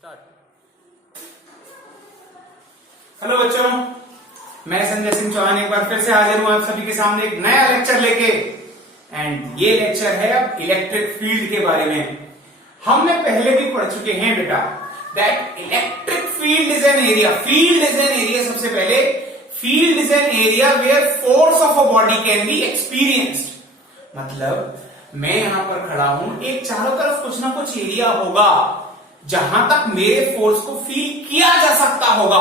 Start. Hello बच्चों, मैं संजय सिंह चौहान एक बार फिर से हाजिर हूं आप सभी के सामने एक नया लेक्चर लेके। एंड ये लेक्चर है अब इलेक्ट्रिक फील्ड के बारे में। हमने पहले भी पढ़ चुके हैं बेटा that electric field is an area. Field is an area, सबसे पहले field is an area where force of a body can be experienced. मतलब मैं यहां पर खड़ा हूं, एक चारों तरफ कुछ ना कुछ एरिया होगा जहां तक मेरे फोर्स को फील किया जा सकता होगा।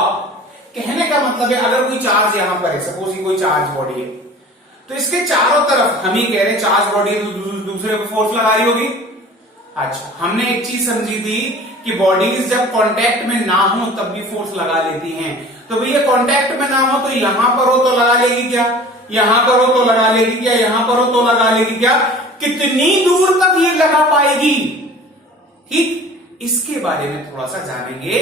कहने का मतलब है अगर कोई चार्ज यहां पर है, सपोज ये कोई चार्ज बॉडी है, तो इसके चारों तरफ हम ही कह रहे हैं चार्ज बॉडी दूसरे को फोर्स लगा रही होगी। अच्छा, हमने एक चीज समझी थी कि बॉडीज जब कांटेक्ट में ना हो तब भी फोर्स लगा लेती हैं। तो भैया कांटेक्ट में ना हो तो यहां पर हो तो लगा लेगी क्या, यहां पर हो तो लगा लेगी क्या, यहां पर हो तो लगा लेगी क्या, कितनी दूर तक ये लगा पाएगी, ठीक, इसके बारे में थोड़ा सा जानेंगे।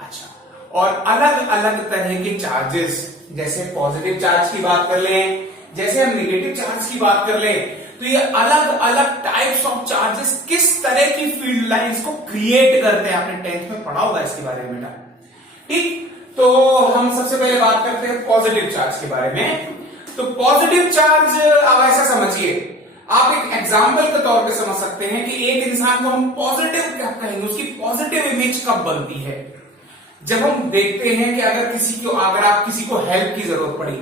अच्छा, और अलग अलग तरह के चार्जेस, जैसे पॉजिटिव चार्ज की बात कर लें, जैसे हम नेगेटिव चार्ज की बात कर लें, तो ये अलग अलग टाइप्स ऑफ चार्जेस किस तरह की फील्ड लाइंस को क्रिएट करते हैं, आपने 10th में पढ़ा होगा इसके बारे में बेटा, ठीक। तो हम सबसे पहले बात करते हैं पॉजिटिव चार्ज के बारे में। तो पॉजिटिव चार्ज आप ऐसा समझिए, आप एक एग्जाम्पल के तौर पे समझ सकते हैं कि एक इंसान को हम पॉजिटिव क्या कहेंगे, उसकी पॉजिटिव इमेज कब बनती है, जब हम देखते हैं कि अगर आप किसी को हेल्प की जरूरत पड़ी,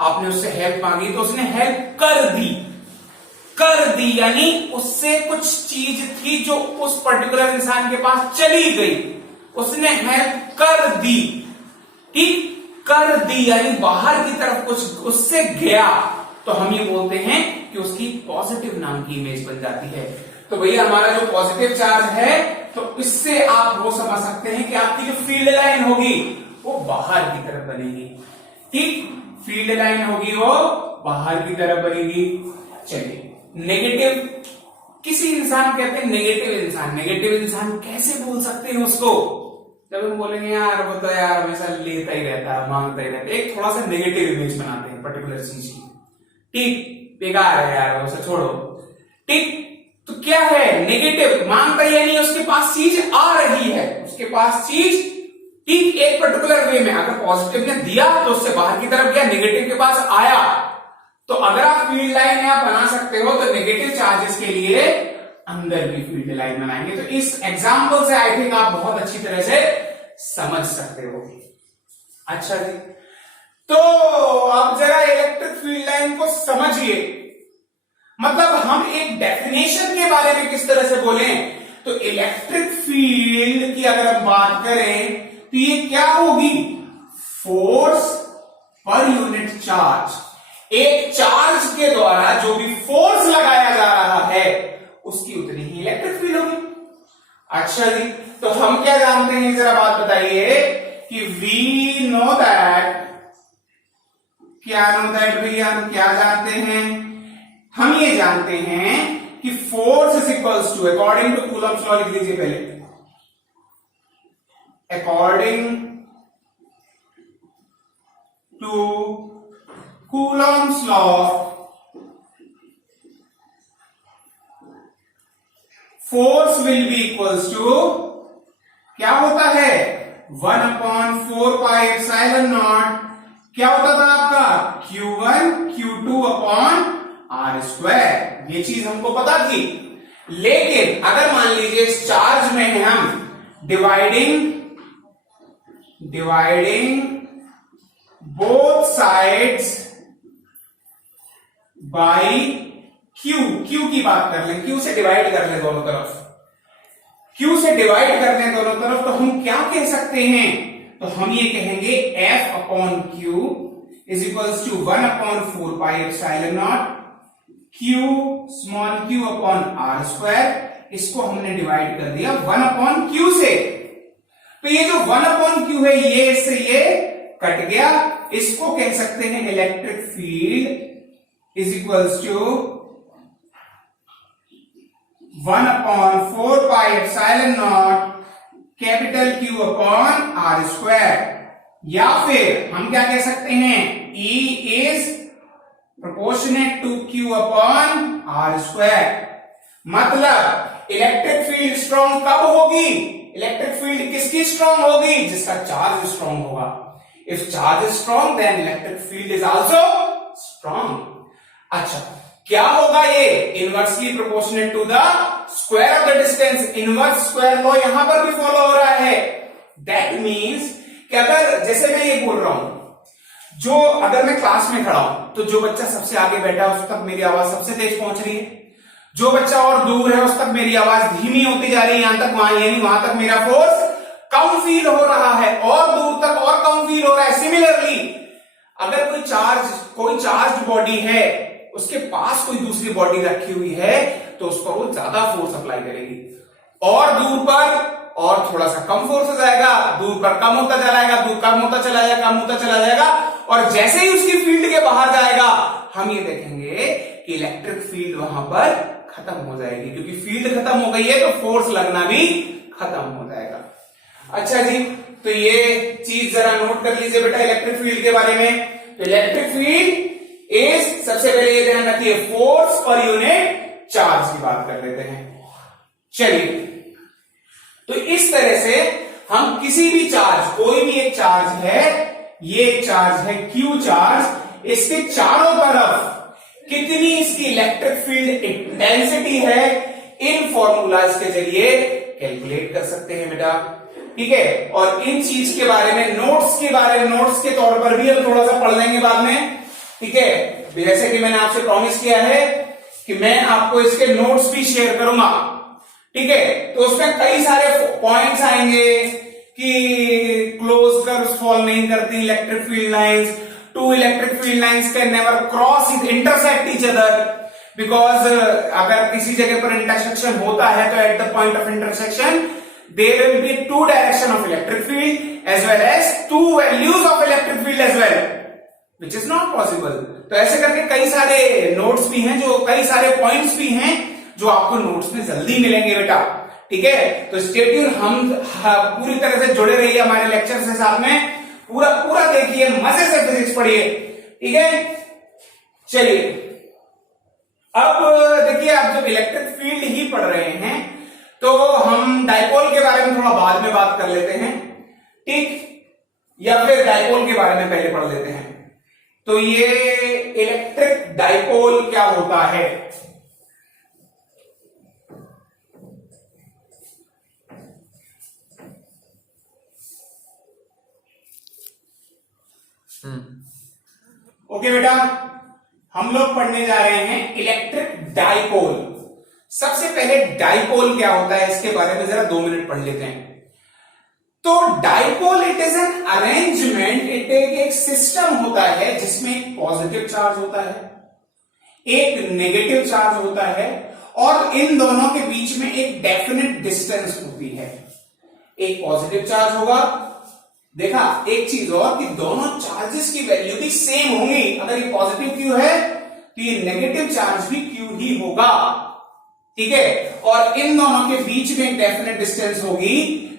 आपने उससे हेल्प मांगी तो उसने हेल्प कर दी, यानी उससे कुछ चीज थी जो उस पर्टिकुलर इंसान के पास चली गई, उसने हेल्प कर दी, ठीक, कर दी, यानी बाहर की तरफ कुछ उससे गया, तो हम ये बोलते हैं कि उसकी पॉजिटिव नाम की इमेज बन जाती है। तो भैया हमारा जो पॉजिटिव चार्ज है, तो इससे आप वो समझ सकते हैं कि आपकी जो फील्ड लाइन होगी वो बाहर की तरफ बनेगी, ठीक, फील्ड लाइन होगी वो बाहर की तरफ बनेगी। चलिए, नेगेटिव, किसी इंसान कहते हैं नेगेटिव इंसान कैसे बोल सकते हैं उसको, जब हम बोलेंगे यार वो तो यार हमेशा लेता ही रहता है, मांगता ही रहता है, एक थोड़ा सा नेगेटिव इमेज बनाते हैं पर्टिकुलर चीज की, ठीक, बेकार है यार उसे छोड़ो, ठीक। तो क्या है, नेगेटिव, मांगता यानी उसके पास चीज आ रही है, उसके पास चीज, ठीक, एक पर्टिकुलर वे में। अगर पॉजिटिव ने दिया तो उससे बाहर की तरफ गया, नेगेटिव के पास आया, तो अगर आप फील्ड लाइन यहां बना सकते हो तो नेगेटिव चार्जेस के लिए अंदर की फील्ड लाइन बनाएंगे। तो इस एग्जाम्पल से आई थिंक आप बहुत अच्छी तरह से समझ सकते हो। अच्छा जी, तो आप जरा इलेक्ट्रिक फील्ड लाइन को समझिए। मतलब हम एक डेफिनेशन के बारे में किस तरह से बोलें, तो इलेक्ट्रिक फील्ड की अगर हम बात करें तो ये क्या होगी, फोर्स पर यूनिट चार्ज। एक चार्ज के द्वारा जो भी फोर्स लगाया जा रहा है उसकी उतनी ही इलेक्ट्रिक फील्ड होगी। अच्छा जी, तो हम क्या जानते हैं, जरा बात बताइए कि वी नो दैट, क्या नो दैट भैया, हम क्या जानते हैं, हम ये जानते हैं कि force is equals to, according to Coulomb's law लिख लीजिए पहले, according to Coulomb's law, force will be equals to, क्या होता है, 1/4 पाई एप्सिलॉन नॉट, क्या होता था आपका, Q1 Q2 upon R square. ये चीज हमको पता थी, लेकिन अगर मान लीजिए इस चार्ज में है हम dividing both sides by Q की बात कर लें, Q से डिवाइड कर लें दोनों तरफ, Q से डिवाइड कर लें दोनों तरफ, तो हम क्या कह सकते हैं, तो हम ये कहेंगे F upon Q is equals to 1/4 pi epsilon naught Q small q upon R square. इसको हमने डिवाइड कर दिया 1/Q से, तो ये जो 1/Q है ये इससे ये कट गया, इसको कह सकते हैं electric field is equals to 1/4 pi epsilon naught capital Q upon R square. या फिर हम क्या कह सकते हैं, E is proportionate to Q upon R square. मतलब इलेक्ट्रिक फील्ड स्ट्रांग कब होगी? इलेक्ट्रिक फील्ड किसकी स्ट्रांग होगी? जिसका चार्ज स्ट्रांग होगा। If charge is strong then electric field is also strong. अच्छा, क्या होगा ये? Inversely proportionate to the square of the distance. Inverse square law यहां पर भी फॉलो हो रहा है। दैट मीन्स कि अगर जैसे मैं ये बोल रहा हूं, जो अगर मैं क्लास में खड़ा हूं तो जो बच्चा सबसे आगे बैठा है उस तक मेरी आवाज सबसे तेज पहुंच रही है, जो बच्चा और दूर है उस तक मेरी आवाज धीमी होती जा रही है, यहां तक वहां, यानी वहां तक मेरा फोर्स कम फील हो रहा है और दूर तक और कम फील हो रहा है। सिमिलरली अगर कोई चार्ज बॉडी है, उसके पास कोई दूसरी बॉडी रखी हुई है तो उस पर वो ज्यादा फोर्स अप्लाई करेगी, और दूर पर और थोड़ा सा कम फोर्स हो जाएगा, दूर पर कम होता चला जाएगा, दूर कम होता चला जाएगा, कम होता चला जाएगा, और जैसे ही उसकी फील्ड के बाहर जाएगा हम ये देखेंगे कि इलेक्ट्रिक फील्ड वहां पर खत्म हो जाएगी, क्योंकि फील्ड खत्म हो गई है तो फोर्स लगना भी खत्म हो जाएगा। अच्छा जी, तो ये चीज जरा नोट कर लीजिए बेटा इलेक्ट्रिक फील्ड के बारे में। तो इलेक्ट्रिक फील्ड इज, सबसे पहले ये ध्यान रखिए, फोर्स पर यूनिट चार्ज की बात कर लेते हैं। चलिए, तो इस तरह से हम किसी भी चार्ज, कोई भी एक चार्ज है, ये एक चार्ज है Q चार्ज, इसके चारों तरफ कितनी इसकी इलेक्ट्रिक फील्ड इंटेंसिटी है, इन फॉर्मूलाज के जरिए कैलकुलेट कर सकते हैं बेटा। ठीक है, और इन चीज के बारे में नोट्स के तौर पर भी हम थोड़ा सा पढ़ लेंगे बाद में। ठीक है, जैसे कि मैंने आपसे प्रॉमिस किया है कि मैं आपको इसके नोट्स भी शेयर करूंगा। ठीक है, तो उसमें कई सारे पॉइंट्स आएंगे कि क्लोज कर्व्स फॉल नहीं करती electric field lines, two electric field lines can never cross intersect each other, because अगर किसी जगह पर इंटरसेक्शन होता है तो at the point of intersection there will be two direction of electric field as well as two values of electric field as well, which is not possible। तो ऐसे करके कई सारे नोट्स भी हैं, जो कई सारे पॉइंट्स भी हैं जो आपको नोट्स में जल्दी मिलेंगे बेटा। ठीक है, तो स्टे ट्यून, हम पूरी तरह से जुड़े रहिए हमारे लेक्चर से, साथ में पूरा देखिए, मजे से फिजिक्स पढ़िए। ठीक है, चलिए अब देखिए, आप जब इलेक्ट्रिक फील्ड ही पढ़ रहे हैं तो हम डाइपोल के बारे में थोड़ा बाद में बात कर लेते हैं। ठीक, या फिर डाइपोल के बारे में पहले पढ़ लेते हैं। तो ये इलेक्ट्रिक डाइपोल क्या होता है? ओके बेटा, हम लोग पढ़ने जा रहे हैं इलेक्ट्रिक डाइपोल। सबसे पहले डाइपोल क्या होता है इसके बारे में जरा 2 मिनट पढ़ लेते हैं। तो dipole it is an arrangement, it एक सिस्टम होता है जिसमें एक पॉजिटिव चार्ज होता है, एक नेगेटिव चार्ज होता है, और इन दोनों के बीच में एक डेफिनेट डिस्टेंस होती है। एक पॉजिटिव चार्ज होगा, देखा, एक चीज और कि दोनों चार्जेस की वैल्यू भी सेम होंगी। अगर ये पॉजिटिव क्यू है तो ये नेगेटिव चार्ज भी क्यू ही होगा। ठीक है, और इन दोनों के बीच में एक डेफिनेट डिस्टेंस होगी,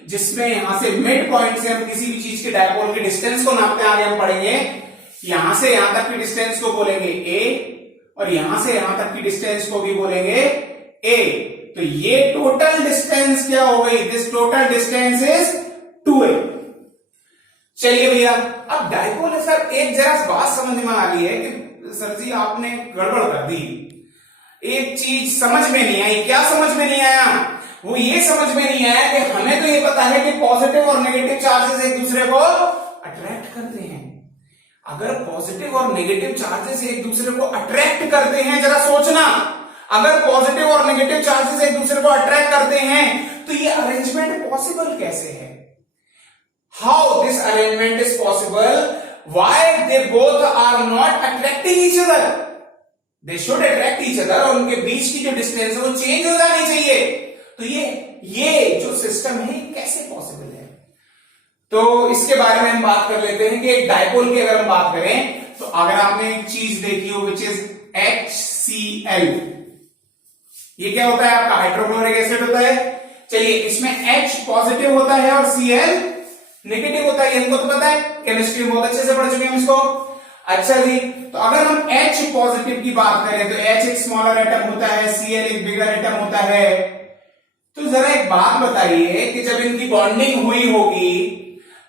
जिसमें यहां से मिड पॉइंट से हम किसी भी चीज के डायपोल के डिस्टेंस को नापते हैं। आगे हम पढ़ेंगे, यहां से यहां तक की डिस्टेंस को बोलेंगे a, और यहां से यहां तक की डिस्टेंस को भी बोलेंगे a। तो ये टोटल डिस्टेंस क्या हो गई? This total distance is 2a। चलिए भैया, अब डायपोल है सर, एक जरा बात समझ में आ गई है कि सर जी आपने गड़बड़ कर दी, एक चीज समझ में नहीं आई। क्या समझ में नहीं आया? वो ये समझ में नहीं आया कि हमें तो ये पता है कि पॉजिटिव और नेगेटिव चार्जेस एक दूसरे को अट्रैक्ट करते हैं। अगर पॉजिटिव और नेगेटिव चार्जेस एक दूसरे को अट्रैक्ट करते हैं, जरा सोचना, अगर पॉजिटिव और नेगेटिव चार्जेस एक दूसरे को अट्रैक्ट करते हैं तो ये अरेंजमेंट पॉसिबल कैसे है? How this arrangement is possible? Why they both are not attracting each other? They should attract each other, और उनके बीच की जो डिस्टेंस है वो चेंज हो जानी चाहिए। तो ये जो सिस्टम है कैसे पॉसिबल है? तो इसके बारे में हम बात कर लेते हैं कि एक डायपोल की अगर हम बात करें तो अगर आपने एक चीज देखी हो विच इज HCl, ये क्या होता है? आपका हाइड्रोक्लोरिक एसिड होता है। चलिए, इसमें H पॉजिटिव होता है और Cl नेगेटिव होता है, हमको तो पता है, केमिस्ट्री में बहुत अच्छे से पढ़ चुके हैं हम इसको। अच्छा जी, तो अगर हम H पॉजिटिव की बात करें तो H एक स्मॉलर एटम होता है, Cl एक बिगर एटम होता है। तो जरा एक बात बताइए कि जब इनकी बॉन्डिंग हुई होगी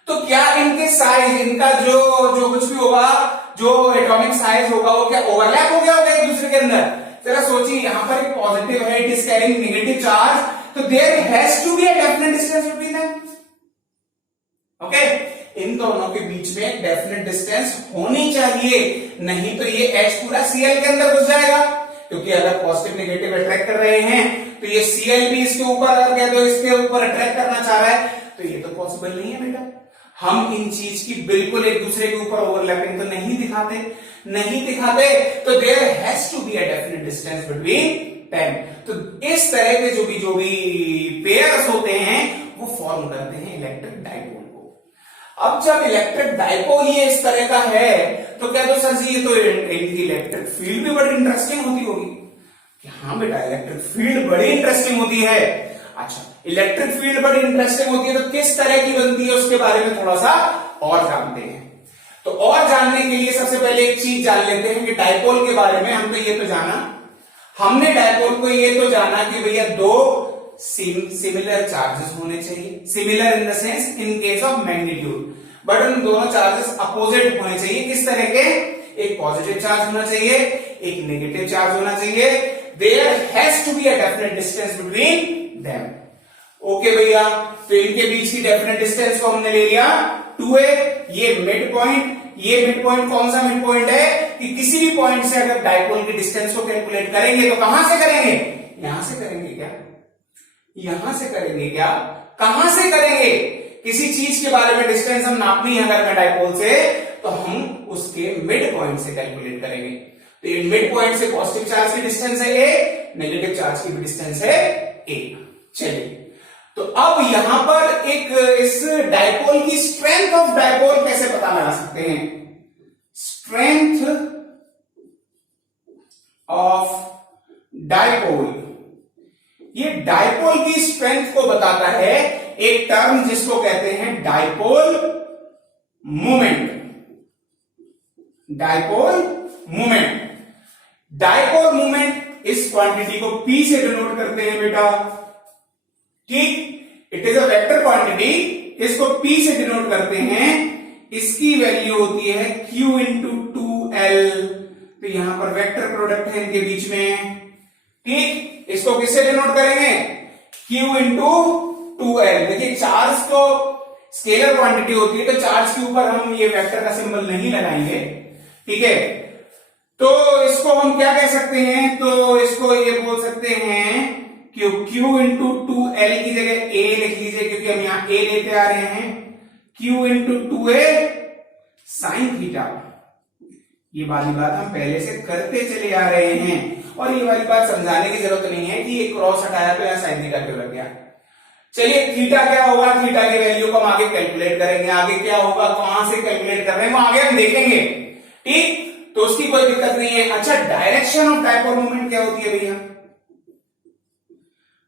तो क्या इनके साइज, इनका जो जो कुछ भी होगा, जो एटॉमिक साइज होगा, वो क्या ओवरलैप हो गया होगा एक दूसरे के अंदर? जरा सोचिए, यहां पर एक पॉजिटिव है, it is carrying negative charge, तो there has to be a definite distance between them. Okay, इन दोनों के बीच में एक डेफिनेट डिस्टेंस होनी चाहिए, नहीं तो ये H पूरा Cl के अंदर घुस जाएगा। क्योंकि अगर पॉजिटिव नेगेटिव अट्रैक्ट कर रहे हैं तो ये Cl भी इसके ऊपर, अगर तो इसके ऊपर अट्रैक्ट करना चाह रहा है, तो ये तो पॉसिबल नहीं है बेटा। हम इन चीज की बिल्कुल एक दूसरे के ऊपर ओवरलैपिंग तो नहीं दिखाते, तो there has to be a definite distance between them. तो इस तरह के जो भी पेयर्स होते हैं वो फॉर्म करते हैं इलेक्ट्रिक डाइपोल को। अब जब इलेक्ट्रिक डाइपोल ये इस तरह का है तो क्या तो सर जी ये तो इनकी इलेक्ट्रिक फील्ड भी बड़ी इंटरेस्टिंग होती होगी। हाँ बेटा, इलेक्ट्रिक फील्ड बड़ी इंटरेस्टिंग होती है। अच्छा, इलेक्ट्रिक फील्ड बड़ी इंटरेस्टिंग होती है तो किस तरह की बनती है उसके बारे में थोड़ा सा और जानते हैं। तो और जानने के लिए सबसे पहले एक चीज जान लेते हैं कि डाइपोल के बारे में। हम तो ये तो जाना, हमने डाइपोल को ये तो जाना कि भैया दो सिमिलर चार्जेस होने चाहिए, similar in the sense in case of magnitude, but उन दोनों चार्जेस अपोजिट होने चाहिए। किस तरह के? एक पॉजिटिव चार्ज होना चाहिए, एक नेगेटिव चार्ज होना चाहिए। There has to be a definite distance between them. Okay भैया, तो इनके बीच की डेफिनेट डिस्टेंस को हमने ले लिया 2a। ये मिड पॉइंट कौन सा मिड पॉइंट है कि किसी भी पॉइंट से अगर डाइपोल की डिस्टेंस को कैलकुलेट करेंगे तो कहां से करेंगे? यहां से करेंगे क्या? यहां से करेंगे क्या? कहां से करेंगे? किसी चीज के बारे में डिस्टेंस हम नापनी है अगर मैं डाइपोल से, तो हम उसके मिड पॉइंट से कैलकुलेट करेंगे। तो ये मिड पॉइंट से पॉजिटिव चार्ज की डिस्टेंस है a, नेगेटिव चार्ज की भी डिस्टेंस है a। चलिए, तो अब यहां पर एक इस डाइपोल की स्ट्रेंथ ऑफ डाइपोल कैसे पता लगा सकते हैं? स्ट्रेंथ ऑफ डाइपोल, ये डाइपोल की स्ट्रेंथ को बताता है एक टर्म जिसको कहते हैं डाइपोल मोमेंट। डाइपोल मोमेंट इस क्वांटिटी को P से डिनोट करते हैं बेटा, ठीक। It is a vector quantity, इसको P से डिनोट करते हैं। इसकी वैल्यू होती है Q इंटू 2L। तो यहां पर वेक्टर प्रोडक्ट है इनके बीच में, ठीक। इसको किससे डिनोट करेंगे? Q into 2L। देखिए, चार्ज तो स्केलर क्वांटिटी होती है, तो चार्ज के ऊपर हम ये वेक्टर का सिंबल नहीं लगाएंगे, ठीक है। तो इसको हम क्या कह सकते हैं? तो इसको ये बोल सकते हैं कि Q इंटू 2L की जगह A लिख लीजिए, क्योंकि हम यहां A लेते आ रहे हैं। Q into 2A sine theta. ये वाली बात हम पहले से करते चले आ रहे हैं, और ये वाली बात समझाने की जरूरत नहीं है कि ये क्रॉस हटाया तो यहां साइन थीटा क्यों लग गया। चलिए, थीटा क्या होगा? थीटा की वैल्यू को हम आगे कैलकुलेट करेंगे। आगे क्या होगा, कहां से कैलकुलेट कर रहे हैं वो आगे हम देखेंगे, ठीक। तो उसकी कोई दिक्कत नहीं है। अच्छा, डायरेक्शन ऑफ डाइपोल मोमेंट क्या होती है भैया?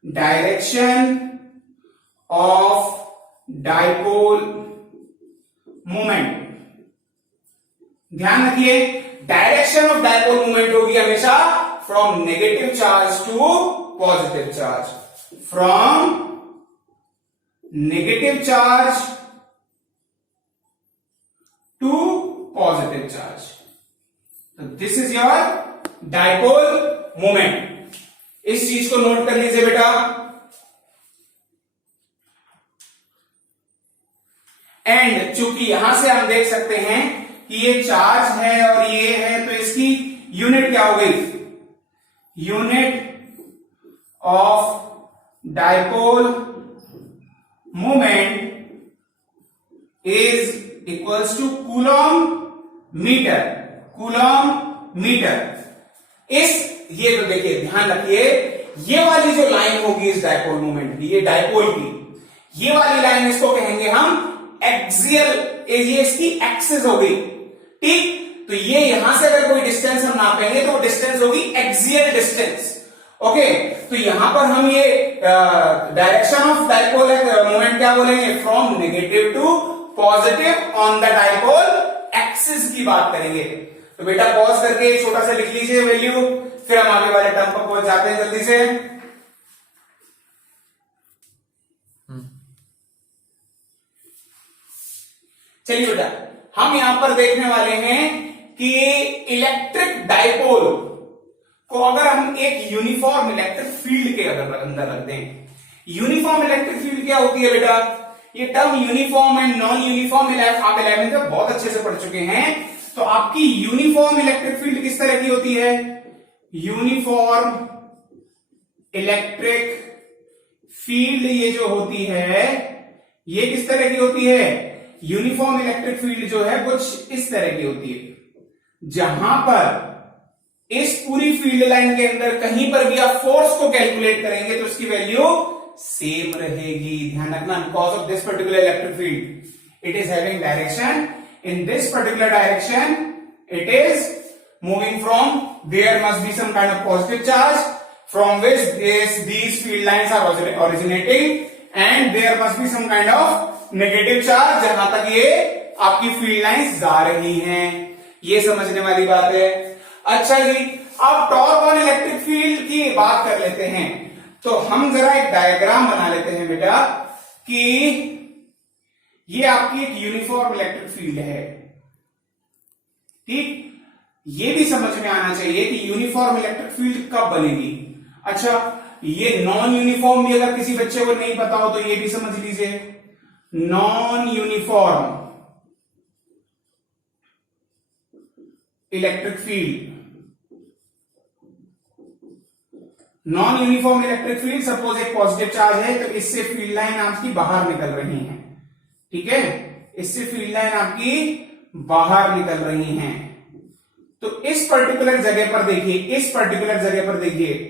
डायरेक्शन ऑफ डाइपोल मोमेंट, ध्यान रखिए, डायरेक्शन ऑफ डाइपोल मोमेंट होगी हमेशा from negative charge to positive charge, from negative charge to positive charge. तो this is your dipole moment. इस चीज को नोट कर लीजिए बेटा। एंड चूंकि यहां से हम देख सकते हैं कि ये चार्ज है और ये है, तो इसकी यूनिट क्या हो गई? Unit of dipole moment is equals to coulomb metre. ये तो देखिए, ध्यान रखिए, ये वाली जो लाइन होगी इस डाइपोल मोमेंट की, ये डाइपोल की ये वाली लाइन, इसको कहेंगे हम एक्सियल, ये इसकी एक्सिस होगी, ठीक। तो ये यहां से अगर कोई डिस्टेंस हम नापेंगे तो वो डिस्टेंस होगी एक्सियल डिस्टेंस, ओके। तो यहां पर हम ये डायरेक्शन ऑफ डाइपोल मोमेंट क्या बोलेंगे? From negative to positive on the dipole axis की बात करेंगे। तो बेटा पॉज करके छोटा सा लिख लीजिए वैल्यू, फिर हम आगे वाले टर्म पर पहुंच जाते हैं जल्दी से। चलिए बेटा, हम यहां पर देखने वाले हैं कि इलेक्ट्रिक डाइपोल को अगर हम एक यूनिफॉर्म इलेक्ट्रिक फील्ड के अंदर रख दें। यूनिफॉर्म इलेक्ट्रिक फील्ड क्या होती है बेटा? ये term uniform and non uniform आप 11th में बहुत अच्छे से पढ़ चुके हैं। तो आपकी यूनिफॉर्म इलेक्ट्रिक फील्ड किस तरह की होती है? यूनिफॉर्म इलेक्ट्रिक फील्ड ये जो होती है, ये किस तरह की होती है? यूनिफॉर्म इलेक्ट्रिक फील्ड जो है कुछ इस तरह की होती है, जहां पर इस पूरी फील्ड लाइन के अंदर कहीं पर भी आप फोर्स को कैलकुलेट करेंगे तो इसकी वैल्यू सेम रहेगी। ध्यान रखना, because of this particular electric field it is having direction in this particular direction, it is moving from, there must be some kind of positive charge from which these field lines are originating and there must be some kind of negative charge जहां तक ये आपकी field lines जा रही हैं। ये समझने वाली बात है। अच्छा जी, अब टॉर्क ऑन इलेक्ट्रिक फील्ड की बात कर लेते हैं। तो हम जरा एक डायग्राम बना लेते हैं बेटा कि ये आपकी एक यूनिफॉर्म इलेक्ट्रिक फील्ड है। ठीक, ये भी समझ में आना चाहिए कि यूनिफॉर्म इलेक्ट्रिक फील्ड कब बनेगी। अच्छा, ये नॉन यूनिफॉर्म भी अगर किसी बच्चे को नहीं पता हो तो ये भी समझ लीजिए। Non uniform electric field, non uniform electric field, suppose एक पॉजिटिव चार्ज है तो इससे फील्ड लाइन आपकी बाहर निकल रही है। ठीक है, इससे फील्ड लाइन आपकी बाहर निकल रही हैं। तो इस पर्टिकुलर जगह पर देखिए, इस पर्टिकुलर जगह पर देखिए,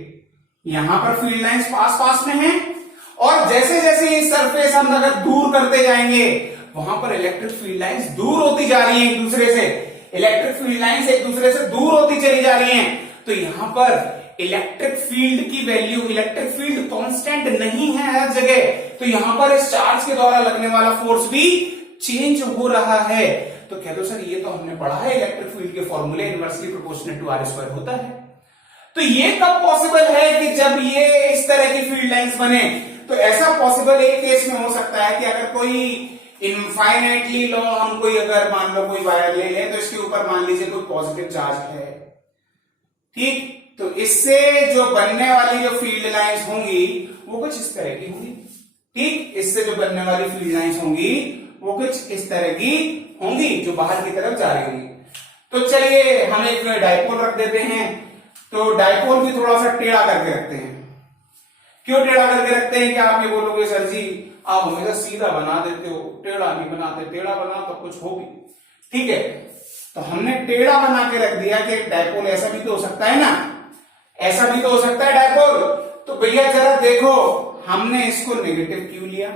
यहां पर फील्ड लाइंस पास पास में हैं और जैसे जैसे ये सरफेस हम अगर दूर करते जाएंगे वहां पर इलेक्ट्रिक फील्ड लाइंस दूर होती जा रही हैं एक दूसरे से। इलेक्ट्रिक फील्ड लाइंस एक दूसरे से दूर होती चली जा रही हैं। तो यहां पर इलेक्ट्रिक फील्ड की वैल्यू, इलेक्ट्रिक फील्ड कांस्टेंट नहीं है हर जगह। तो यहां पर इस चार्ज के द्वारा लगने वाला फोर्स भी चेंज हो रहा है। तो कह दो सर ये तो हमने पढ़ा है, इलेक्ट्रिक फील्ड के फॉर्मूले inversely proportional to are square होता है। तो ये कब पॉसिबल है कि जब ये इस तरह की फील्ड लाइंस बने। तो ऐसा पॉसिबल एक केस में हो सकता है कि अगर कोई इनफाइनाइटली लो, हम कोई अगर मान लो कोई वायर ले लें तो इसके ऊपर मान लीजिए कोई पॉजिटिव चार्ज है। ठीक, तो इससे जो बनने वाली जो फील्ड लाइंस होंगी वो कुछ इस तरह की होंगी। ठीक, इससे जो बनने वाली फील्ड लाइंस होंगी वो कुछ इस तरह की होंगी जो बाहर की तरफ जा रही होंगी। तो चलिए हम एक डाइपोल रख देते हैं। तो डाइपोल भी थोड़ा सा टेढ़ा करके रखते हैं। क्यों टेढ़ा करके रखते हैं? क्या आप ये बोलोगे सर जी आप हमेशा सीधा बना देते हो, टेढ़ा नहीं बनाते, टेढ़ा बना तो कुछ हो भी। ठीक है, तो हमने टेढ़ा बना के रख दिया कि डाइपोल ऐसा भी तो हो सकता है ना, ऐसा भी तो हो सकता है डाइपोल। तो भैया जरा देखो, हमने इसको नेगेटिव क्यों लिया,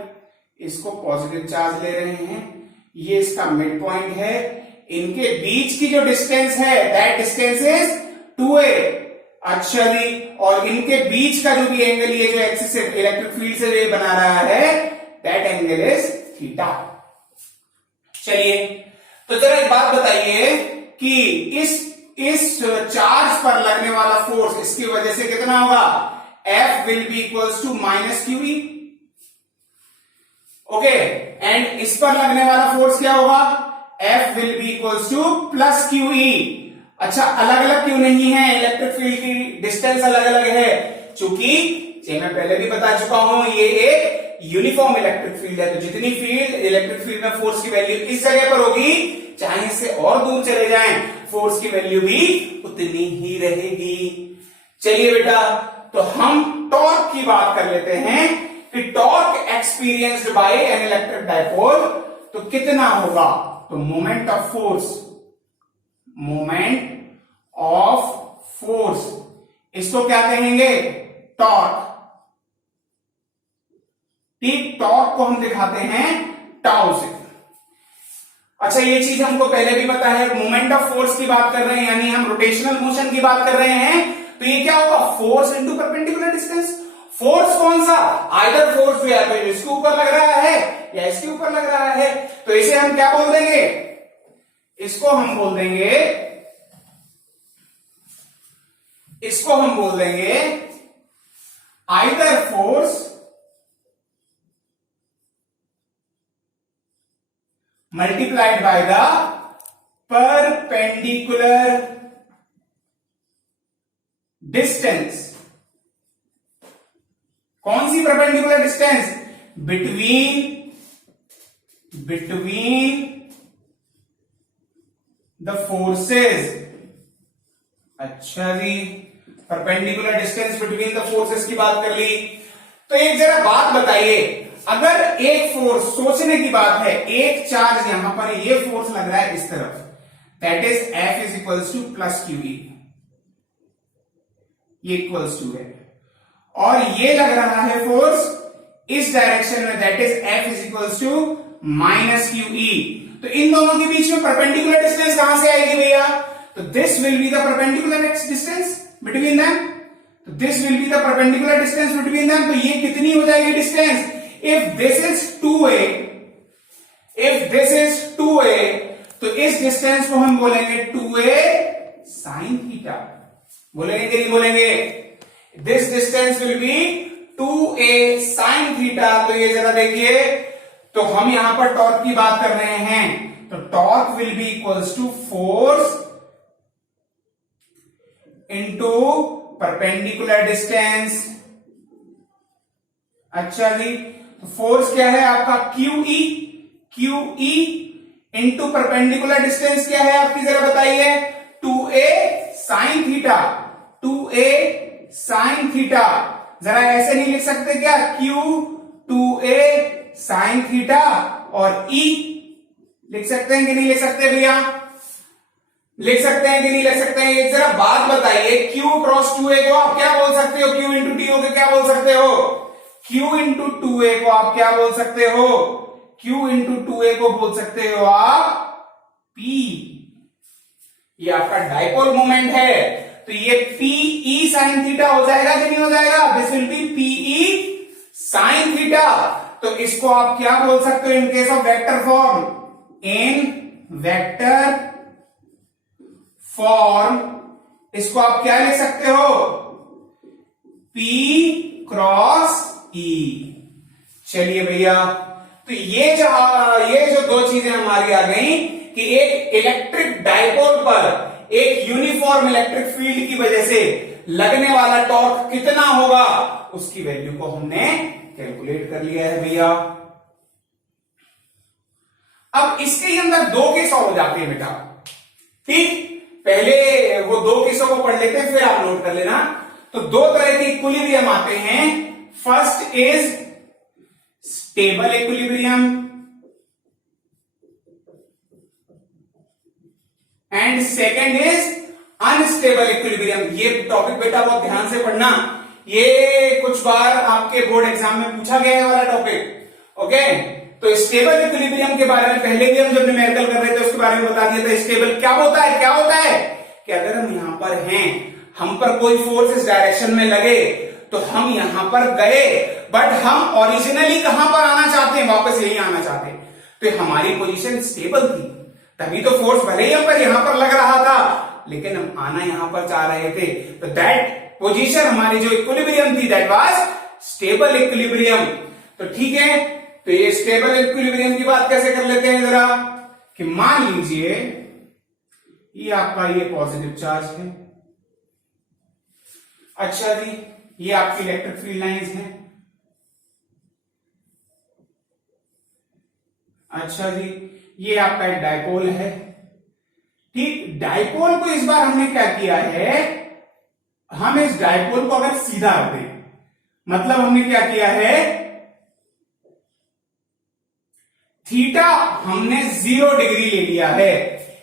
इसको पॉजिटिव चार्ज ले रहे हैं। ये इसका मिड पॉइंट है, इनके बीच की जो डिस्टेंस है दैट डिस्टेंस इज 2a। अच्छा जी, और इनके बीच का जो भी एंगल, ये जो एक्सिस से इलेक्ट्रिक फील्ड से ये बना रहा है दैट एंगल इज थीटा। चलिए, तो जरा एक बात बताइए कि इस चार्ज पर लगने वाला फोर्स, इसकी वजह से कितना होगा? F will be equals to minus QE। Okay, and इस पर लगने वाला फोर्स क्या होगा? F will be equals to plus QE। अच्छा, अलग अलग क्यों नहीं है? इलेक्ट्रिक फील्ड की डिस्टेंस अलग अलग है, चूंकि मैं पहले भी बता चुका हूं ये एक यूनिफॉर्म इलेक्ट्रिक फील्ड है। तो जितनी फील्ड इलेक्ट्रिक फील्ड में फोर्स की वैल्यू इस जगह पर होगी, चाहे इससे और दूर चले जाएं, फोर्स की वैल्यू भी उतनी ही रहेगी। चलिए बेटा, तो हम टॉर्क की बात कर लेते हैं कि torque experienced bye an electric dipole तो कितना होगा? तो moment of force, moment of force, इसको क्या कहेंगे? टॉर्क। ठीक, टॉर्क को हम दिखाते हैं टाउ से। अच्छा, ये चीज हमको पहले भी पता है, मोमेंट ऑफ फोर्स की बात कर रहे हैं यानी हम रोटेशनल मोशन की बात कर रहे हैं। तो ये क्या होगा? Force into perpendicular distance. Force कौन सा? आइदर फोर्स जो है तो इसके ऊपर लग रहा है या इसके ऊपर लग रहा है। तो इसे हम क्या बोल देंगे? इसको हम बोल देंगे, इसको हम बोल देंगे either force multiplied by the perpendicular distance. कौन सी perpendicular distance? Between the forces. अच्छा जी, perpendicular distance between the forces की बात कर ली. तो एक जरा बात बताइए, अगर एक फोर्स, सोचने की बात है, एक चार्ज यहां पर ये फोर्स लग रहा है इस तरफ, that is F is equals to plus QE, ये इक्वल्स टू है, और ये लग रहा है फोर्स इस डायरेक्शन में, that is F is equals to minus QE. तो इन दोनों के बीच में परपेंडिकुलर डिस्टेंस कहां से आएगी भैया? तो this will be the perpendicular distance between them. तो this will be the perpendicular distance between them. तो ये कितनी हो जाएगी distance? If this is 2a, if this is 2a, तो इस डिस्टेंस को हम बोलेंगे 2a sin थीटा. बोलेंगे कि नहीं बोलेंगे? This distance will be 2a sin theta. तो ये जरा देखिए, तो हम यहां पर टॉर्क की बात कर रहे हैं, तो torque will be equals to force into perpendicular distance. अच्छा जी, तो फोर्स क्या है आपका? QE इंटू परपेंडिकुलर डिस्टेंस क्या है आपकी, जरा बताइए? 2a sin theta. 2a sin theta. जरा ऐसे नहीं लिख सकते क्या? Q 2a sin थीटा और E लिख सकते हैं कि नहीं लिख सकते भैया? लिख सकते हैं कि नहीं लिख सकते हैं? एक जरा बात बताइए, Q क्रॉस 2a को आप क्या बोल सकते हो? Q इंटू टी को क्या बोल सकते हो? Q इंटू 2a को आप क्या बोल सकते हो? Q इंटू 2a को बोल सकते हो आप P. ये आपका डाइपोल मोमेंट है, तो ये PE sin थीटा हो जाएगा कि नहीं हो जाएगा? This will B PE sin theta. तो इसको आप क्या बोल सकते हो in case of vector form? In vector form इसको आप क्या लिख सकते हो? P cross E. चलिए भैया, तो ये जो दो चीजें हमारी आ गई कि एक इलेक्ट्रिक डाइपोल पर एक यूनिफॉर्म इलेक्ट्रिक फील्ड की वजह से लगने वाला टॉर्क कितना होगा, उसकी वैल्यू को हमने कैलकुलेट कर लिया है भैया. अब इसके अंदर दो केस और हो जाते हैं बेटा. ठीक, पहले वो दो केसों को पढ़ लेते हैं, फिर आप नोट कर लेना. तो दो तरह के इक्विलिब्रियम आते हैं. First is stable equilibrium and second is unstable equilibrium. ये टॉपिक बेटा बहुत ध्यान से पढ़ना, ये कुछ बार आपके बोर्ड एग्जाम में पूछा गया है वाला टॉपिक. ओके, तो स्टेबल इक्विलिब्रियम के बारे में पहले भी हम जब न्यूमेरिकल कर रहे थे उसके बारे में बता दिया था. स्टेबल क्या होता है? क्या होता है कि अगर हम यहां पर हैं, हम पर कोई फोर्स इस डायरेक्शन में लगे, तो हम यहां पर गए, बट हम ओरिजिनली कहां पर आना चाहते हैं? वापस यही आना चाहते हैं. तो हमारी पोजीशन स्टेबल थी, तभी तो फोर्स भले ही हम पर यहां पर लग रहा था, लेकिन हम आना यहां पर चाह रहे थे. तो दैट पोजीशन हमारी जो इक्विलिब्रियम थी, दैट वाज स्टेबल इक्विलिब्रियम. तो ठीक है, तो ये स्टेबल इक्विलिब्रियम की बात कैसे कर लेते हैं जरा, कि मान लीजिए ये आपका ये पॉजिटिव चार्ज है. अच्छा जी, ये आपकी इलेक्ट्रिक फील्ड लाइंस हैं. अच्छा जी, ये आपका एक डाइपोल है. ठीक, डाइपोल को इस बार हमने क्या किया है, हम इस डाइपोल को अगर सीधा रख दें, मतलब हमने क्या किया है, थीटा हमने 0 डिग्री ले लिया है.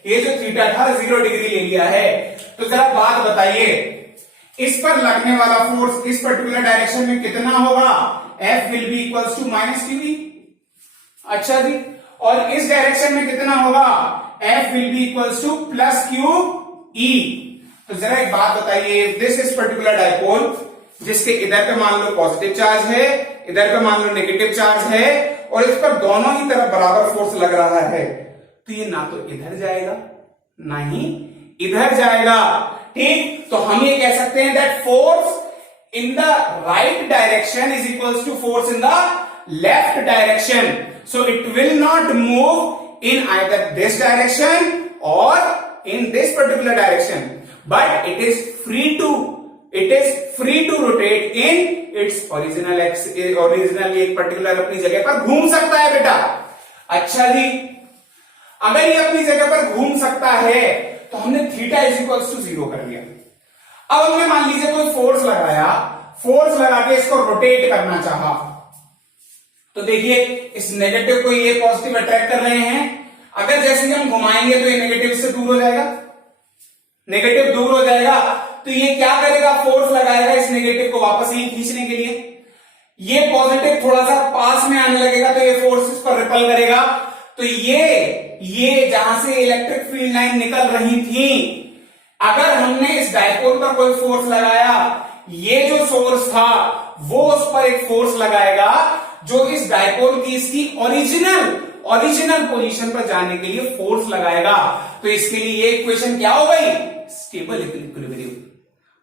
ये जो थीटा था 0 डिग्री ले लिया है. तो जरा बात बताइए, इस पर लगने वाला फोर्स इस पर्टिकुलर डायरेक्शन में कितना होगा? F will be equals to minus QE. अच्छा जी, और इस डायरेक्शन में कितना होगा? F will be equals to plus QE. तो जरा एक बात बताइए, दिस इज पर्टिकुलर डाइपोल जिसके इधर पे मान लो पॉजिटिव चार्ज है, इधर पे मान लो नेगेटिव चार्ज है, और इस पर दोनों ही तरफ बराबर फोर्स लग रहा है, तो ये ना तो इधर जाएगा ना ही इधर जाएगा. ठीक, तो हम ये कह सकते हैं that force in the right direction is equals to force in the left direction. So it will not move in either this direction or in this particular direction, but it is free to rotate in its original एक particular अपनी जगह पर घूम सकता है बेटा। अच्छा जी, अगर ये अपनी जगह पर घूम सकता है तो हमने थीटा इज इक्वल टू 0 कर दिया। अब हमने मान लीजिए कोई फोर्स लगाया, फोर्स लगा के इसको रोटेट करना चाहा, तो देखिए इस नेगेटिव को ये पॉजिटिव अट्रैक्ट कर रहे हैं। अगर जैसे हम घुमाएंगे तो ये नेगेटिव से दूर हो जाएगा, नेगेटिव दूर हो जाएगा, तो ये क्या करेगा, फोर्स लगाएगा इस नेगेटिव को वापस यहीं खींचने के लिए। ये पॉजिटिव थोड़ा सा पास में आने लगेगा तो ये फोर्स इस पर रिपल करेगा। तो ये जहां से इलेक्ट्रिक फील्ड लाइन निकल रही थी, अगर हमने इस डायपोल पर कोई फोर्स लगाया, ये जो सोर्स था वो उस पर एक फोर्स लगाएगा जो इस डायपोल की इसकी ओरिजिनल पोजीशन पर जाने के लिए फोर्स लगाएगा। तो इसके लिए ये इक्वेशन क्या हो गई, स्टेबल इक्विलिब्रियम।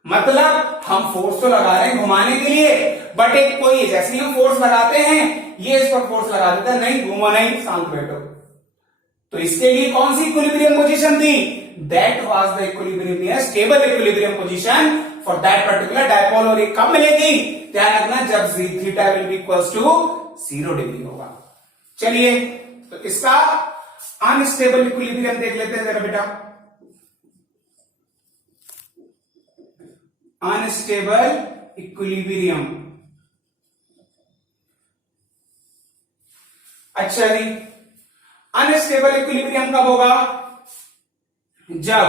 मतलब हम फोर्स तो लगा रहे हैं घुमाने के लिए, बट एक कोई जैसे ही हम फोर्स लगाते हैं ये इस पर फोर्स लगा देता है, नहीं घूमो नहीं, शांत बैठो। तो इसके लिए कौन सी इक्विलिब्रियम पोजीशन थी, that was the equilibrium, stable equilibrium position for that particular dipole. और ये कब मिलेगी, ध्यान रखना, जब theta will be equals to 0 degree होगा। चलिए तो इसका अनस्टेबल इक्विलिब्रियम देख लेते हैं जरा बेटा। अनस्टेबल इक्विलिब्रियम, अच्छा जी, अनस्टेबल इक्विलिब्रियम कब होगा, जब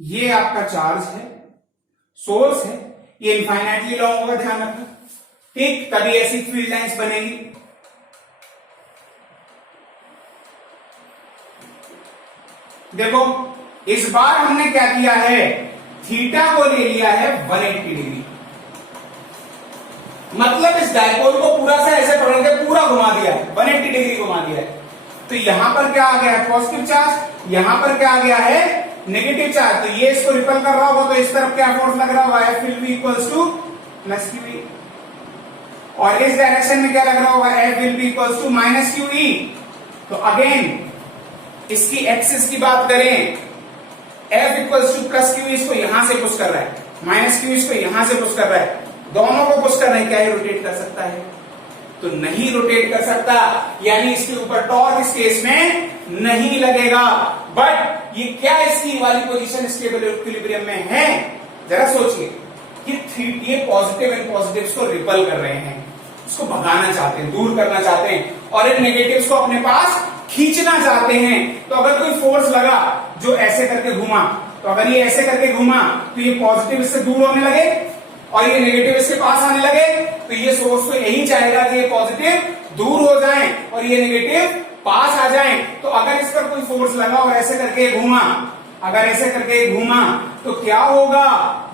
ये आपका चार्ज है, सोर्स है, ये इनफाइनाइटली लॉन्ग होगा, ध्यान रखना, ठीक, तभी ऐसी फील्ड लाइंस बनेगी। देखो इस बार हमने क्या किया है, थीटा को ले लिया है 180 डिग्री, मतलब इस डायपोल को पूरा सा ऐसे पकड़ के पूरा घुमा दिया है, 180 डिग्री घुमा दिया है। तो यहां पर क्या आ गया है, पॉजिटिव चार्ज, यहां पर क्या आ गया है, नेगेटिव चार्ज। तो ये इसको रिपल कर रहा होगा, तो इस तरफ क्या फोर्स लग रहा होगा, F will be equals to plus QE, और इस डायरेक्शन में क्या लग रहा होगा, F will be equals to minus QE। तो अगेन इसकी एक्सिस की बात करें, F equals to plus Q, इसको यहां से पुश कर रहा है, माइनस क्यू इसको यहां से पुश कर रहा है, दोनों को पुश कर रहे हैं, क्या ये रोटेट कर सकता है, तो नहीं रोटेट कर सकता, यानी इसके ऊपर टॉर्क इस केस में नहीं लगेगा। बट ये क्या इसकी वाली पोजीशन स्टेबल इक्विलिब्रियम में है, जरा सोचिए कि ये पॉजिटिव एंड पॉजिटिव्स को रिपल कर रहे हैं, उसको भगाना चाहते हैं, दूर करना चाहते हैं, और इन नेगेटिव्स को अपने पास खींचना चाहते हैं। तो अगर कोई फोर्स लगा जो ऐसे करके घुमा, तो अगर ये ऐसे करके घुमा तो ये पॉजिटिव इससे दूर होने लगे और ये नेगेटिव इसके पास आने लगे, तो ये सोर्स तो यही चाहेगा कि ये पॉजिटिव दूर हो जाए और ये नेगेटिव पास आ जाए। तो अगर इस पर कोई फोर्स लगा और ऐसे करके घुमा, अगर ऐसे करके घुमा तो क्या होगा,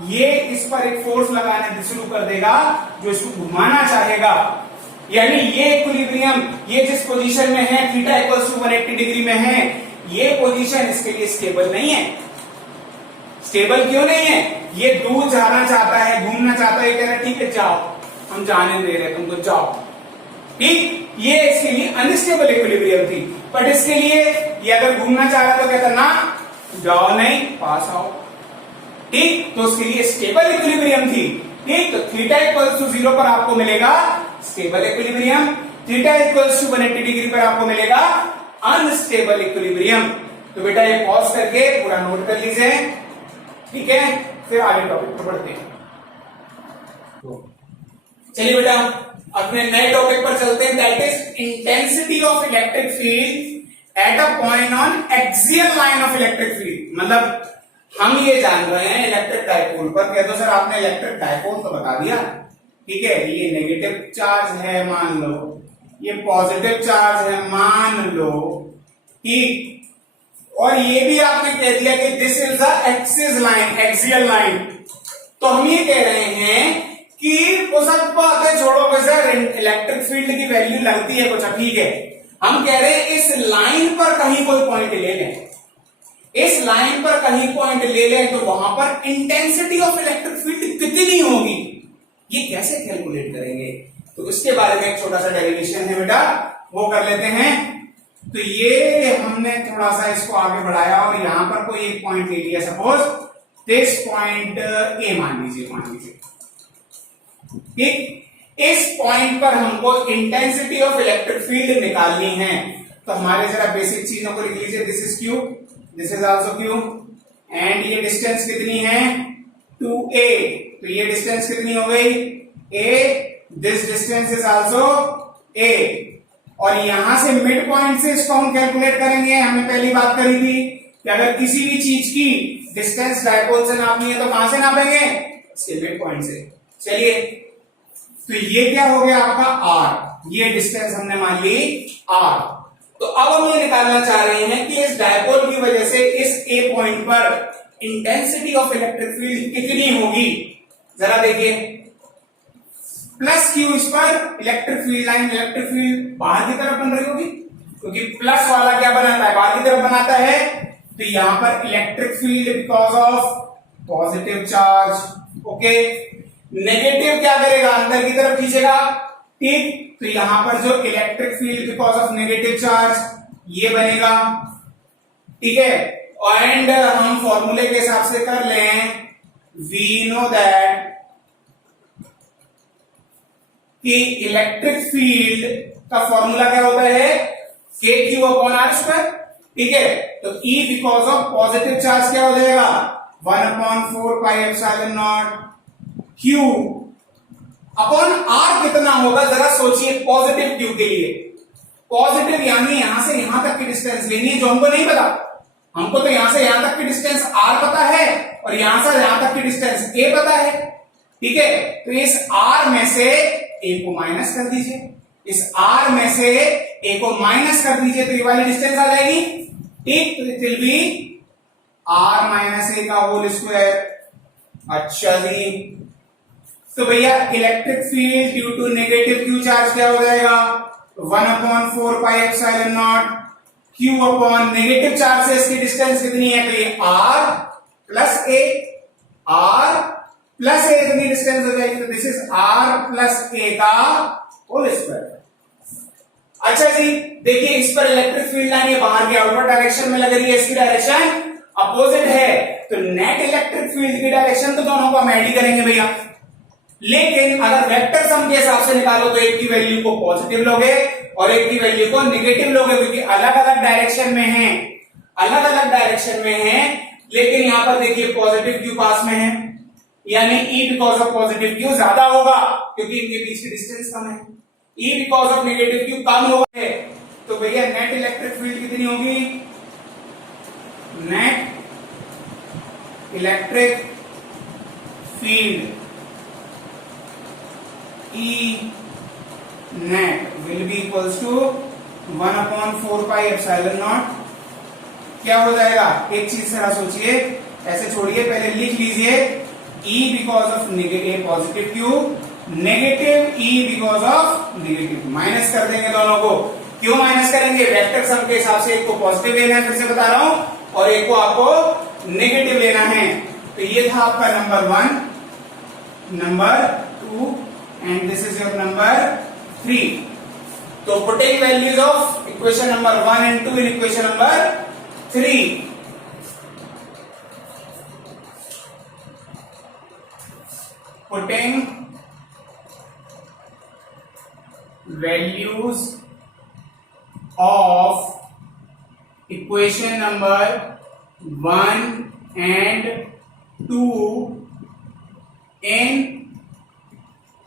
ये इस पर एक फोर्स लगाना शुरू कर देगा जो इसको घुमाना चाहेगा। यानी ये इक्विलिब्रियम, ये जिस पोजीशन में है, थीटा इक्वल्स टू 180 डिग्री में है, ये पोजीशन इसके लिए स्टेबल नहीं है। स्टेबल क्यों नहीं है, ये दूर जाना चाहता है, घूमना चाहता है, ये कह रहा है ठीक है जाओ, हम जाने दे रहे तुमको, जाओ, ठीक। ये इसके लिए अनस्टेबल इक्विलिब्रियम थी। बट इसके लिए ये अगर घूमना चाह रहा तो कहता ना जाओ नहीं, पास आओ, ठीक। तो उसके लिए स्टेबल इक्विलिब्रियम थी, ठीक। तो थीटा इक्वल्स टू 0 पर आपको मिलेगा stable equilibrium, theta equals to 180 degree पर आपको मिलेगा अनस्टेबल इक्विलिब्रियम। तो बेटा ये पॉज करके पूरा नोट कर लीजिए, ठीक है, फिर आगे टॉपिक पर बढ़ते हैं। चलिए बेटा अपने नए टॉपिक पर चलते हैं, that is intensity of electric field at a point on axial line of electric field. मतलब हम ये जान रहे हैं इलेक्ट्रिक डायपोल पर, कहते सर आपने इलेक्ट्रिक डायपोल तो बता दिया, ठीक है, ये नेगेटिव चार्ज है मान लो, ये पॉजिटिव चार्ज है मान लो, ठीक, और ये भी आपने कह दिया कि this is the axis line, axial line. तो हम ये कह रहे हैं कि वो सब बातें छोड़ो, सर इलेक्ट्रिक फील्ड की वैल्यू लगती है कुछ, ठीक है, हम कह रहे हैं इस लाइन पर कहीं कोई पॉइंट ले लें, इस लाइन पर कहीं पॉइंट ले लें, तो वहां पर इंटेंसिटी ऑफ इलेक्ट्रिक फील्ड कितनी होगी, ये कैसे कैलकुलेट करेंगे। तो इसके बारे में एक छोटा सा डेरिवेशन है बेटा, वो कर लेते हैं। तो ये हमने थोड़ा सा इसको आगे बढ़ाया और यहां पर कोई एक पॉइंट ले लिया, सपोज दिस पॉइंट ए मान लीजिए ठीक। इस पॉइंट पर हमको इंटेंसिटी ऑफ इलेक्ट्रिक फील्ड निकालनी है। तो हमारे जरा बेसिक चीजों को लिख लीजिए, this is Q, this is also Q, and ये डिस्टेंस कितनी है 2a। तो ये डिस्टेंस कितनी हो गई a, this distance is also a। और यहां से मिड पॉइंट से इसको हम कैलकुलेट करेंगे। हमने पहली बात करी थी कि अगर किसी भी चीज की डिस्टेंस डायपोल से नापनी है तो कहां से नापेंगे, इसके मिड पॉइंट से। चलिए, तो ये क्या हो गया आपका r, ये डिस्टेंस हमने मान ली r। तो अब हम ये निकालना चाह रहे हैं कि इस डायपोल की वजह से इस a पॉइंट पर इंटेंसिटी ऑफ इलेक्ट्रिक फील्ड कितनी होगी। जरा देखिए, प्लस क्यू, इस पर electric field line, electric field बाहर की तरफ बन रही होगी क्योंकि प्लस वाला क्या बनाता है, बाहर की तरफ बनाता है। तो यहां पर electric field because of positive charge, okay. Negative क्या करेगा, अंदर की तरफ खींचेगा, ठीक। तो यहां पर जो electric field because of negative charge ये बनेगा, ठीक है। एंड हम फॉर्मूले के हिसाब से कर लें, वी नो दैट कि इलेक्ट्रिक फील्ड का फॉर्मूला क्या होता है, के क्यू अपॉन आर स्क्वायर, ठीक है। तो E because of positive charge क्या हो जाएगा 1/4 pi epsilon naught Q upon R. कितना होगा जरा सोचिए, पॉजिटिव क्यू के लिए, पॉजिटिव यानी यहां से यहां तक की डिस्टेंस लेनी है जो हमको नहीं पता। हमको तो यहां से यहां तक की डिस्टेंस r पता है और यहां से यहां तक की डिस्टेंस a पता है, ठीक है। तो इस r में से a को माइनस कर दीजिए, इस r में से a को माइनस कर दीजिए, तो ये वाली डिस्टेंस आ जाएगी, ठीक। तो it will be r minus a का होल स्क्वायर। अच्छा जी, तो भैया electric field due to negative Q charge क्या हो जाएगा 1/4 pi epsilon naught Q upon negative charge से इसकी डिस्टेंस कितनी है, तो ये r plus a, r plus a इतनी डिस्टेंस हो जाएगी। तो this is r plus a का होल स्क्वायर। अच्छा जी, देखिए इस पर इलेक्ट्रिक फील्ड लाइन ये बाहर की आउटवर्ड डायरेक्शन में लग रही है, इसकी डायरेक्शन अपोजिट है। तो नेट इलेक्ट्रिक फील्ड की डायरेक्शन तो दोनों को हम ऐड ही करेंगे भैया, लेकिन अगर वेक्टर सम के हिसाब से निकालो तो एक की वैल्यू को पॉजिटिव लोगे और एक की वैल्यू को नेगेटिव लोगे, क्योंकि अलग अलग डायरेक्शन में है, अलग अलग डायरेक्शन में है। लेकिन यहां पर देखिए पॉजिटिव क्यू पास में है, यानी E because of positive Q ज्यादा होगा क्योंकि इनके बीच की डिस्टेंस कम है। E because of negative q कम होगा है, तो भैया नेट इलेक्ट्रिक फील्ड कितनी होगी, net electric field E net will be equals to 1/4 pi epsilon naught. क्या हो जाएगा, एक चीज जरा सोचिए, ऐसे छोड़िए, पहले लिख लीजिए E because of negative positive Q, negative E because of negative. Minus कर देंगे दोनों को। क्यों माइनस करेंगे, वेक्टर सम के हिसाब से एक को पॉजिटिव लेना है, फिर से बता रहा हूं, और एक को आपको नेगेटिव लेना है। तो ये था आपका number 1, number 2 and this is your number 3. So putting values of equation number 1 and 2 in equation number 3. Putting values of equation number 1 and 2 in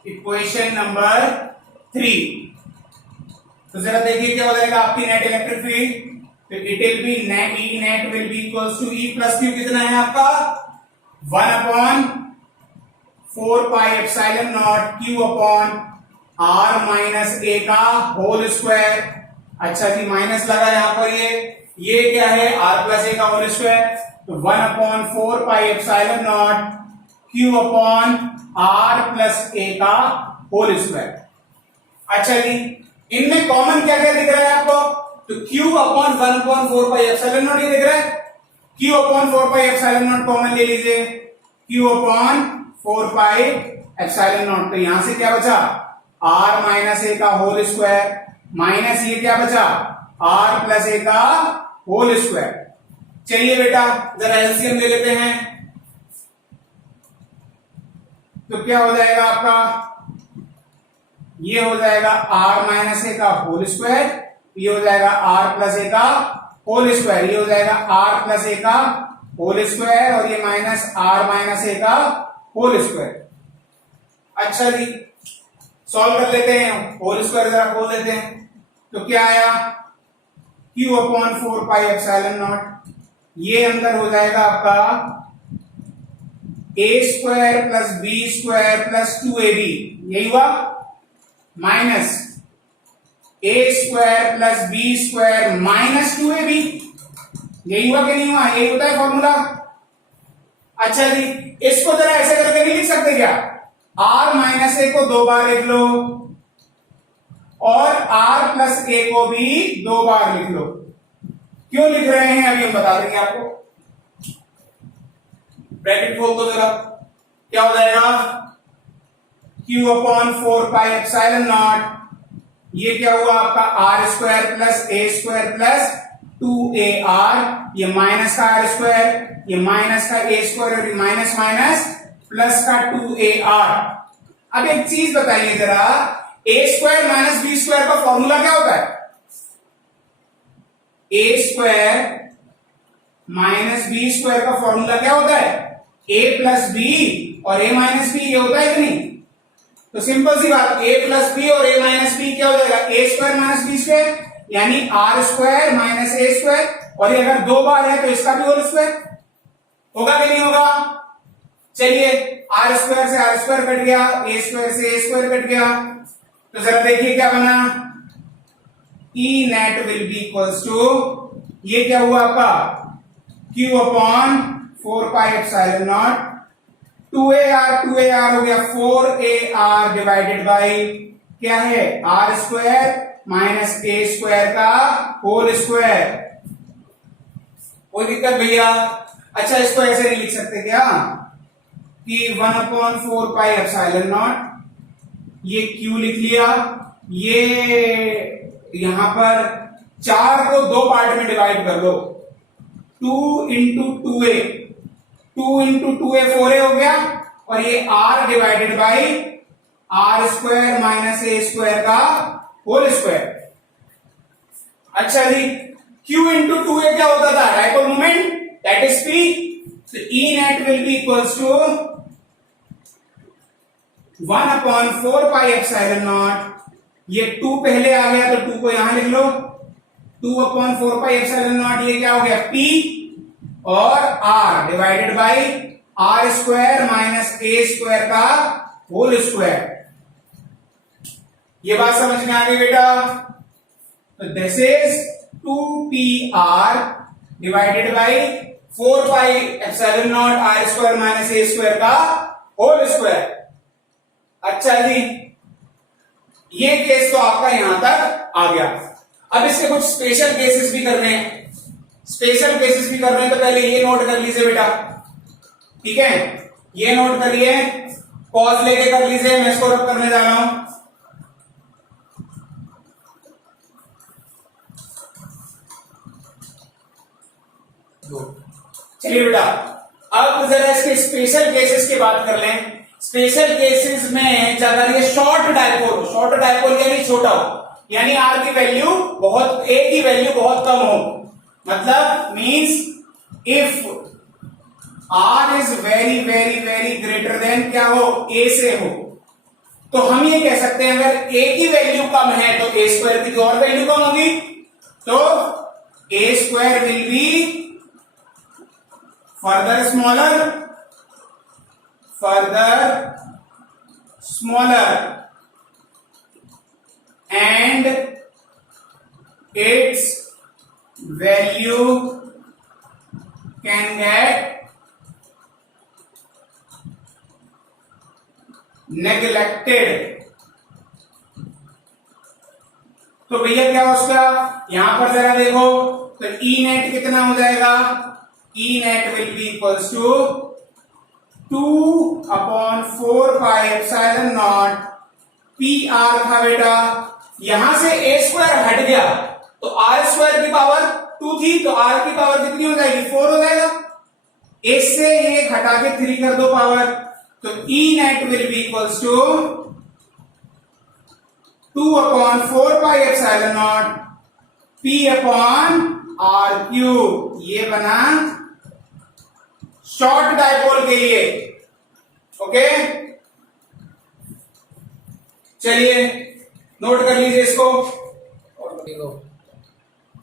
equation number 3। तो जरा देखिए क्या हो जाएगा आपकी नेट इलेक्ट्रिक फील्ड, तो it will be net E net will be equals to E plus Q, कितना है आपका 1/4 pi epsilon naught Q upon r minus a का होल स्क्वायर। अच्छा जी, माइनस लगा यहां पर, ये क्या है r प्लस a का होल स्क्वायर। तो 1/4 pi epsilon naught Q upon r plus a का होल स्क्वायर। अच्छा जी, इनमें कॉमन क्या क्या दिख रहा है आपको, तो q upon 1/4 pi epsilon naught ये दिख रहा है, q upon 4 pi epsilon not common ले लीजिए, q upon 4 pi epsilon not. तो यहां से क्या बचा r माइनस a का होल स्क्वायर, माइनस ये क्या बचा आर प्लस ए का होल स्क्वायर। चलिए बेटा जरा एलसीएम ले लेते हैं, तो क्या हो जाएगा आपका, ये हो जाएगा आर माइनस ए का होल स्क्वायर, ये हो जाएगा आर प्लस ए का होल स्क्वायर, ये हो जाएगा आर प्लस ए का होल स्क्वायर और ये माइनस आर माइनस ए का होल स्क्वायर। अच्छा जी सॉल्व कर लेते हैं, होल स्क्वायर जरा खोल देते हैं, तो क्या आया Q upon 4 pi epsilon naught, ये अंदर हो जाएगा आपका a square plus B square plus 2ab, यही हुआ, minus a square plus B square minus 2ab, यही हुआ कि नहीं हुआ, यही होता है फॉर्मूला। अच्छा जी इसको जरा ऐसे करके नहीं लिख सकते क्या, r माइनस ए को 2 बार लिख लो और r प्लस ए को भी 2 बार लिख लो। क्यों लिख रहे हैं अभी हम बता देंगे आपको। ब्रैकेट खोल दो जरा, क्या हो जाएगा Q upon 4 pi epsilon naught, ये क्या हुआ आपका आर स्क्वायर प्लस ए स्क्वायर प्लस 2ar, ये माइनस का आर स्क्वायर, ये माइनस का ए स्क्वायर और ये माइनस माइनस प्लस का 2ar। अब एक चीज बताइए जरा, ए स्क्वायर माइनस बी स्क्वायर का फॉर्मूला क्या होता है, ए स्क्वायर माइनस बी स्क्वायर का फॉर्मूला क्या होता है, ए प्लस बी और ए माइनस बी, ये होता है कि नहीं। तो सिंपल सी बात, ए प्लस बी और ए माइनस बी क्या हो जाएगा, A square minus B square यानी आर स्क्वायर माइनस ए स्क्वायर, और ये अगर 2 बार है तो इसका भी होल स्क्वायर होगा कि नहीं होगा। चलिए आर स्क्वायर से आर स्क्वायर कट गया, ए स्क्वायर से ए स्क्वायर कट गया, तो जरा देखिए क्या बना, E net will be equals to, ये क्या हुआ आपका Q upon 4 pi epsilon naught, 2ar हो गया 4ar डिवाइडेड बाई क्या है आर स्क्वायर माइनस ए स्क्वायर का होल स्क्वायर। कोई दिक्कत भैया। अच्छा इसको ऐसे नहीं लिख सकते क्या कि 1 अपॉन 4 पाई एप्सिलॉन नॉट, ये Q लिख लिया, ये यहां पर 4 को 2 पार्ट में डिवाइड कर लो, 2 into 2a, 2 into 2a 4a हो गया, और ये r divided by R square minus A square का होल स्क्वायर। अच्छा जी Q इंटू 2a क्या होता था, dipole moment, that is P, तो E net will be equals to 1 upon 4 pi epsilon naught, ये 2 पहले आ गया तो 2 को यहां लिख लो, 2 अपॉन 4 पाई एप्सिलॉन नॉट, ये क्या हो गया P और R divided by R square minus A square का होल स्क्वायर। ये बात समझ में आ गई बेटा। तो this is 2pr divided by 4 pi epsilon naught R square minus A square का होल स्क्वायर। अच्छा जी ये केस तो आपका यहां तक आ गया। अब इसके कुछ स्पेशल केसेस भी करने हैं, स्पेशल केसेस भी करने हैं, तो पहले ये नोट कर लीजिए बेटा, ठीक है, ये नोट करिए, पॉज लेके कर लीजिए, मैं इसको रब करने जा रहा हूं। चलिए बेटा अब जरा इसके स्पेशल केसेस की बात कर लें। स्पेशल केसेस में अगर ये शॉर्ट डायपोल यानी छोटा हो, यानी आर की वैल्यू बहुत, ए की वैल्यू बहुत कम हो, मतलब means if R is very very very greater than क्या हो, ए से हो, तो हम ये कह सकते हैं अगर ए की वैल्यू कम है तो ए स्क्वायर की और वैल्यू कम होगी, तो a square will be further smaller and its value can get neglected। तो भैया क्या उसका यहां पर जरा देखो, तो ई नेट कितना हो जाएगा, E net will be equals to 2 upon 4 pi epsilon naught PR था बेटा, यहां से a स्क्वायर हट गया तो आर स्क्वायर की पावर 2 थी, तो आर की पावर कितनी हो जाएगी, 4 हो जाएगा। इससे एक हटा के 3 कर दो पावर, तो E net will be equals to 2/4πε0 P/r³। ये बना शॉर्ट डायपोल के लिए। ओके, चलिए नोट कर लीजिए इसको।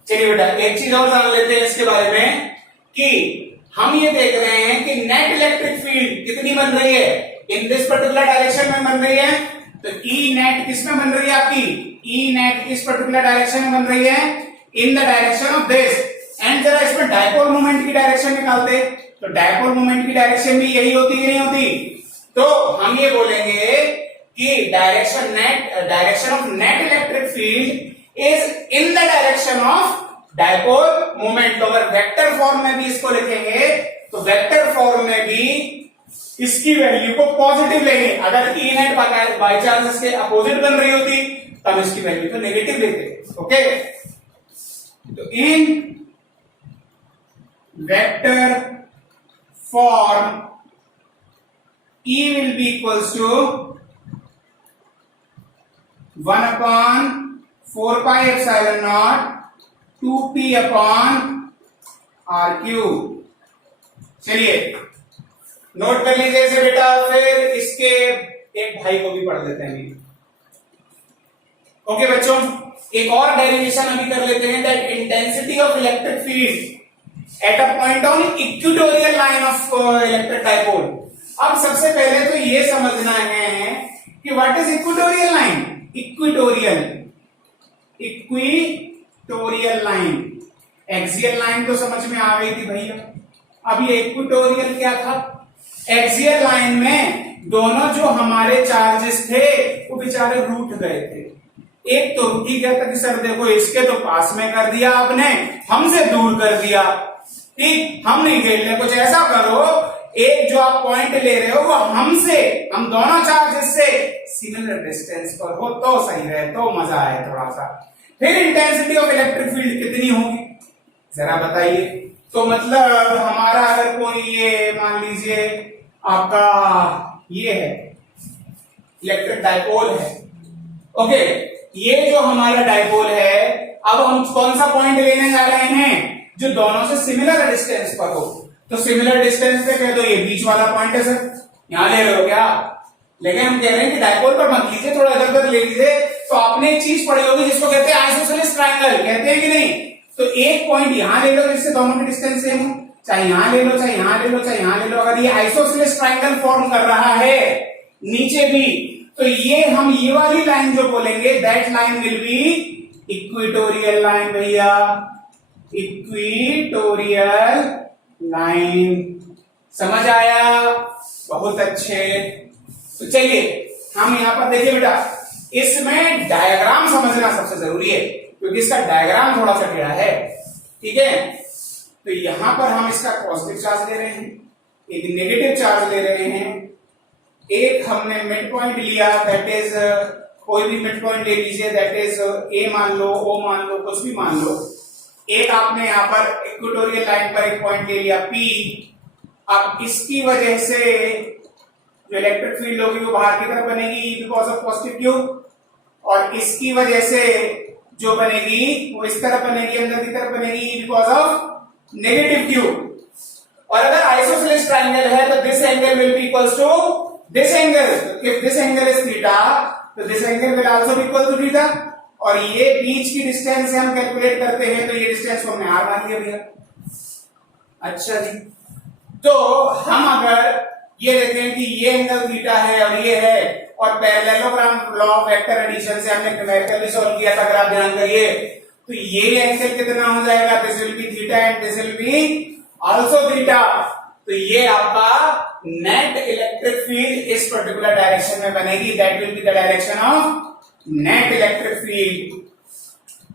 चलिए बेटा एक चीज और जान लेते हैं इसके बारे में कि हम ये देख रहे हैं कि नेट इलेक्ट्रिक फील्ड कितनी बन रही है, इन दिस पर्टिकुलर डायरेक्शन में बन रही है। तो ई नेट किस में बन रही है आपकी, ई नेट इस पर्टिकुलर डायरेक्शन में बन रही है, in the direction of this. And जरा इसमें डायपोल मोमेंट की डायरेक्शन निकालते, तो डायपोल मोमेंट की डायरेक्शन भी यही होती कि नहीं होती। तो हम ये बोलेंगे कि direction of net electric field is in the direction of dipole moment. तो अगर वेक्टर फॉर्म में भी इसको लिखेंगे तो वेक्टर फॉर्म में भी इसकी वैल्यू को पॉजिटिव लेंगे। अगर ई नेट बाई चांस इसके अपोजिट बन रही होती तब इसकी वैल्यू को नेगेटिव लेते। ओके, तो इन vector form E will be equals to 1/4πε0 2p/r³। चलिए नोट कर लीजिए इसे बेटा। फिर इसके एक भाई को भी पढ़ लेते हैं। ओके बच्चों, एक और डेरिवेशन अभी कर लेते हैं, that intensity of electric field at a point on equatorial line of electric dipole. अब सबसे पहले तो ये समझना है कि what is equatorial line. Equatorial line, axial line तो समझ में आ गई थी भैया। अब ये इक्वेटोरियल क्या था, एक्सियल लाइन में दोनों जो हमारे चार्जेस थे वो बेचारे रूठ गए थे। एक तो रूठ ही गया था कि सर देखो इसके तो पास में कर दिया आपने, हमसे दूर कर दिया। ठीक, हम नहीं खेलने, कुछ ऐसा करो एक जो आप पॉइंट ले रहे हो वो हमसे, हम दोनों चार्जेस से सिमिलर डिस्टेंस पर हो तो सही रहे, तो मजा आए थोड़ा सा। फिर इंटेंसिटी ऑफ इलेक्ट्रिक फील्ड कितनी होगी जरा बताइए। तो मतलब हमारा अगर कोई ये मान लीजिए आपका ये है इलेक्ट्रिक डायपोल है। ओके, ये जो हमारा डायपोल है, अब हम कौन सा पॉइंट लेने जा रहे हैं जो दोनों से सिमिलर डिस्टेंस पर हो। तो सिमिलर डिस्टेंस पे कह दो ये बीच वाला पॉइंट है सर, यहां ले रहे हो क्या। लेकिन हम कह रहे हैं कि डायपोल पर मत लीजिए, थोड़ा इधर उधर ले लीजिए। तो आपने एक चीज पढ़ी होगी जिसको कहते हैं आइसोसेलेस ट्रायंगल, कहते हैं कि नहीं। तो एक पॉइंट यहां ले लो जिससे दोनों की डिस्टेंस सेम हो, चाहे यहां ले लो, चाहे यहां ले लो, चाहे यहां ले लो। अगर ये आइसोसेलेस ट्रायंगल फॉर्म कर रहा है नीचे भी, तो ये हम ये वाली लाइन जो बोलेंगे that line will be equatorial line भैया, इक्वेटोरियल लाइन। समझ आया, बहुत अच्छे। तो चलिए हम यहां पर देखिए बेटा, इसमें डायग्राम समझना सबसे जरूरी है क्योंकि इसका डायग्राम थोड़ा सा टेढ़ा है। ठीक है, तो यहां पर हम इसका पॉजिटिव चार्ज ले रहे हैं, एक नेगेटिव चार्ज ले रहे हैं। एक हमने मिड पॉइंट लिया, दैट इज कोई भी मिड पॉइंट ले लीजिए, दैट इज ए मान लो, ओ मान लो, कुछ भी मान लो। एक आपने यहां पर इक्वेटोरियल लाइन पर एक पॉइंट ले लिया P। अब इसकी वजह से जो इलेक्ट्रिक फील्ड होगी वो बाहर की तरफ बनेगी बिकॉज ऑफ पॉजिटिव क्यू, और इसकी वजह से जो बनेगी वो इस तरफ बनेगी, अंदर की तरफ बनेगी बिकॉज ऑफ नेगेटिव क्यू। और अगर आइसोसेलेस ट्रायंगल है तो this angle will be equals to this angle. If this angle is theta तो this angle will also be equal to theta. और ये बीच की डिस्टेंस से हम कैलकुलेट करते हैं तो ये डिस्टेंस को हमने आर मान लिया भैया। अच्छा जी, तो हम अगर ये देखें कि ये एंगल थीटा है और ये है, और parallelogram law of vector addition से हमने न्यूमेरिकली सॉल्व किया था, अगर आप ध्यान करिए तो ये एंगल कितना हो जाएगा, this will B theta and this will be also theta. तो ये आपका नेट इलेक्ट्रिक फील्ड इस पर्टिकुलर डायरेक्शन में बनेगी, that will be the direction of net electric field.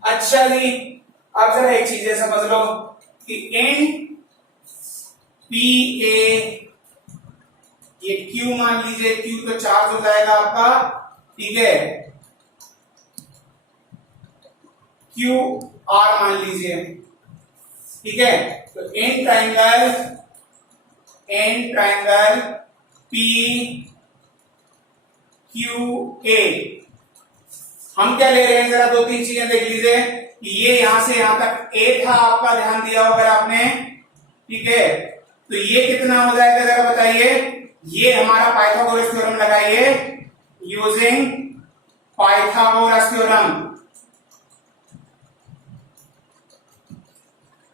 अच्छा जी, अब जरा एक चीजें समझ लो कि इन पी ए, ये Q मान लीजिए, Q तो चार्ज हो जाएगा आपका, ठीक है। क्यू आर मान लीजिए, ठीक है। तो in triangle P Q A हम क्या ले रहे हैं, जरा दो तीन चीजें देख लीजिए कि ये यहां से यहां तक ए था, आपका ध्यान दिया होगा आपने, ठीक है। तो ये कितना हो जाएगा जरा बताइए। ये हमारा पाइथागोरस थ्योरम लगाइए, यूजिंग पाइथागोरस थ्योरम।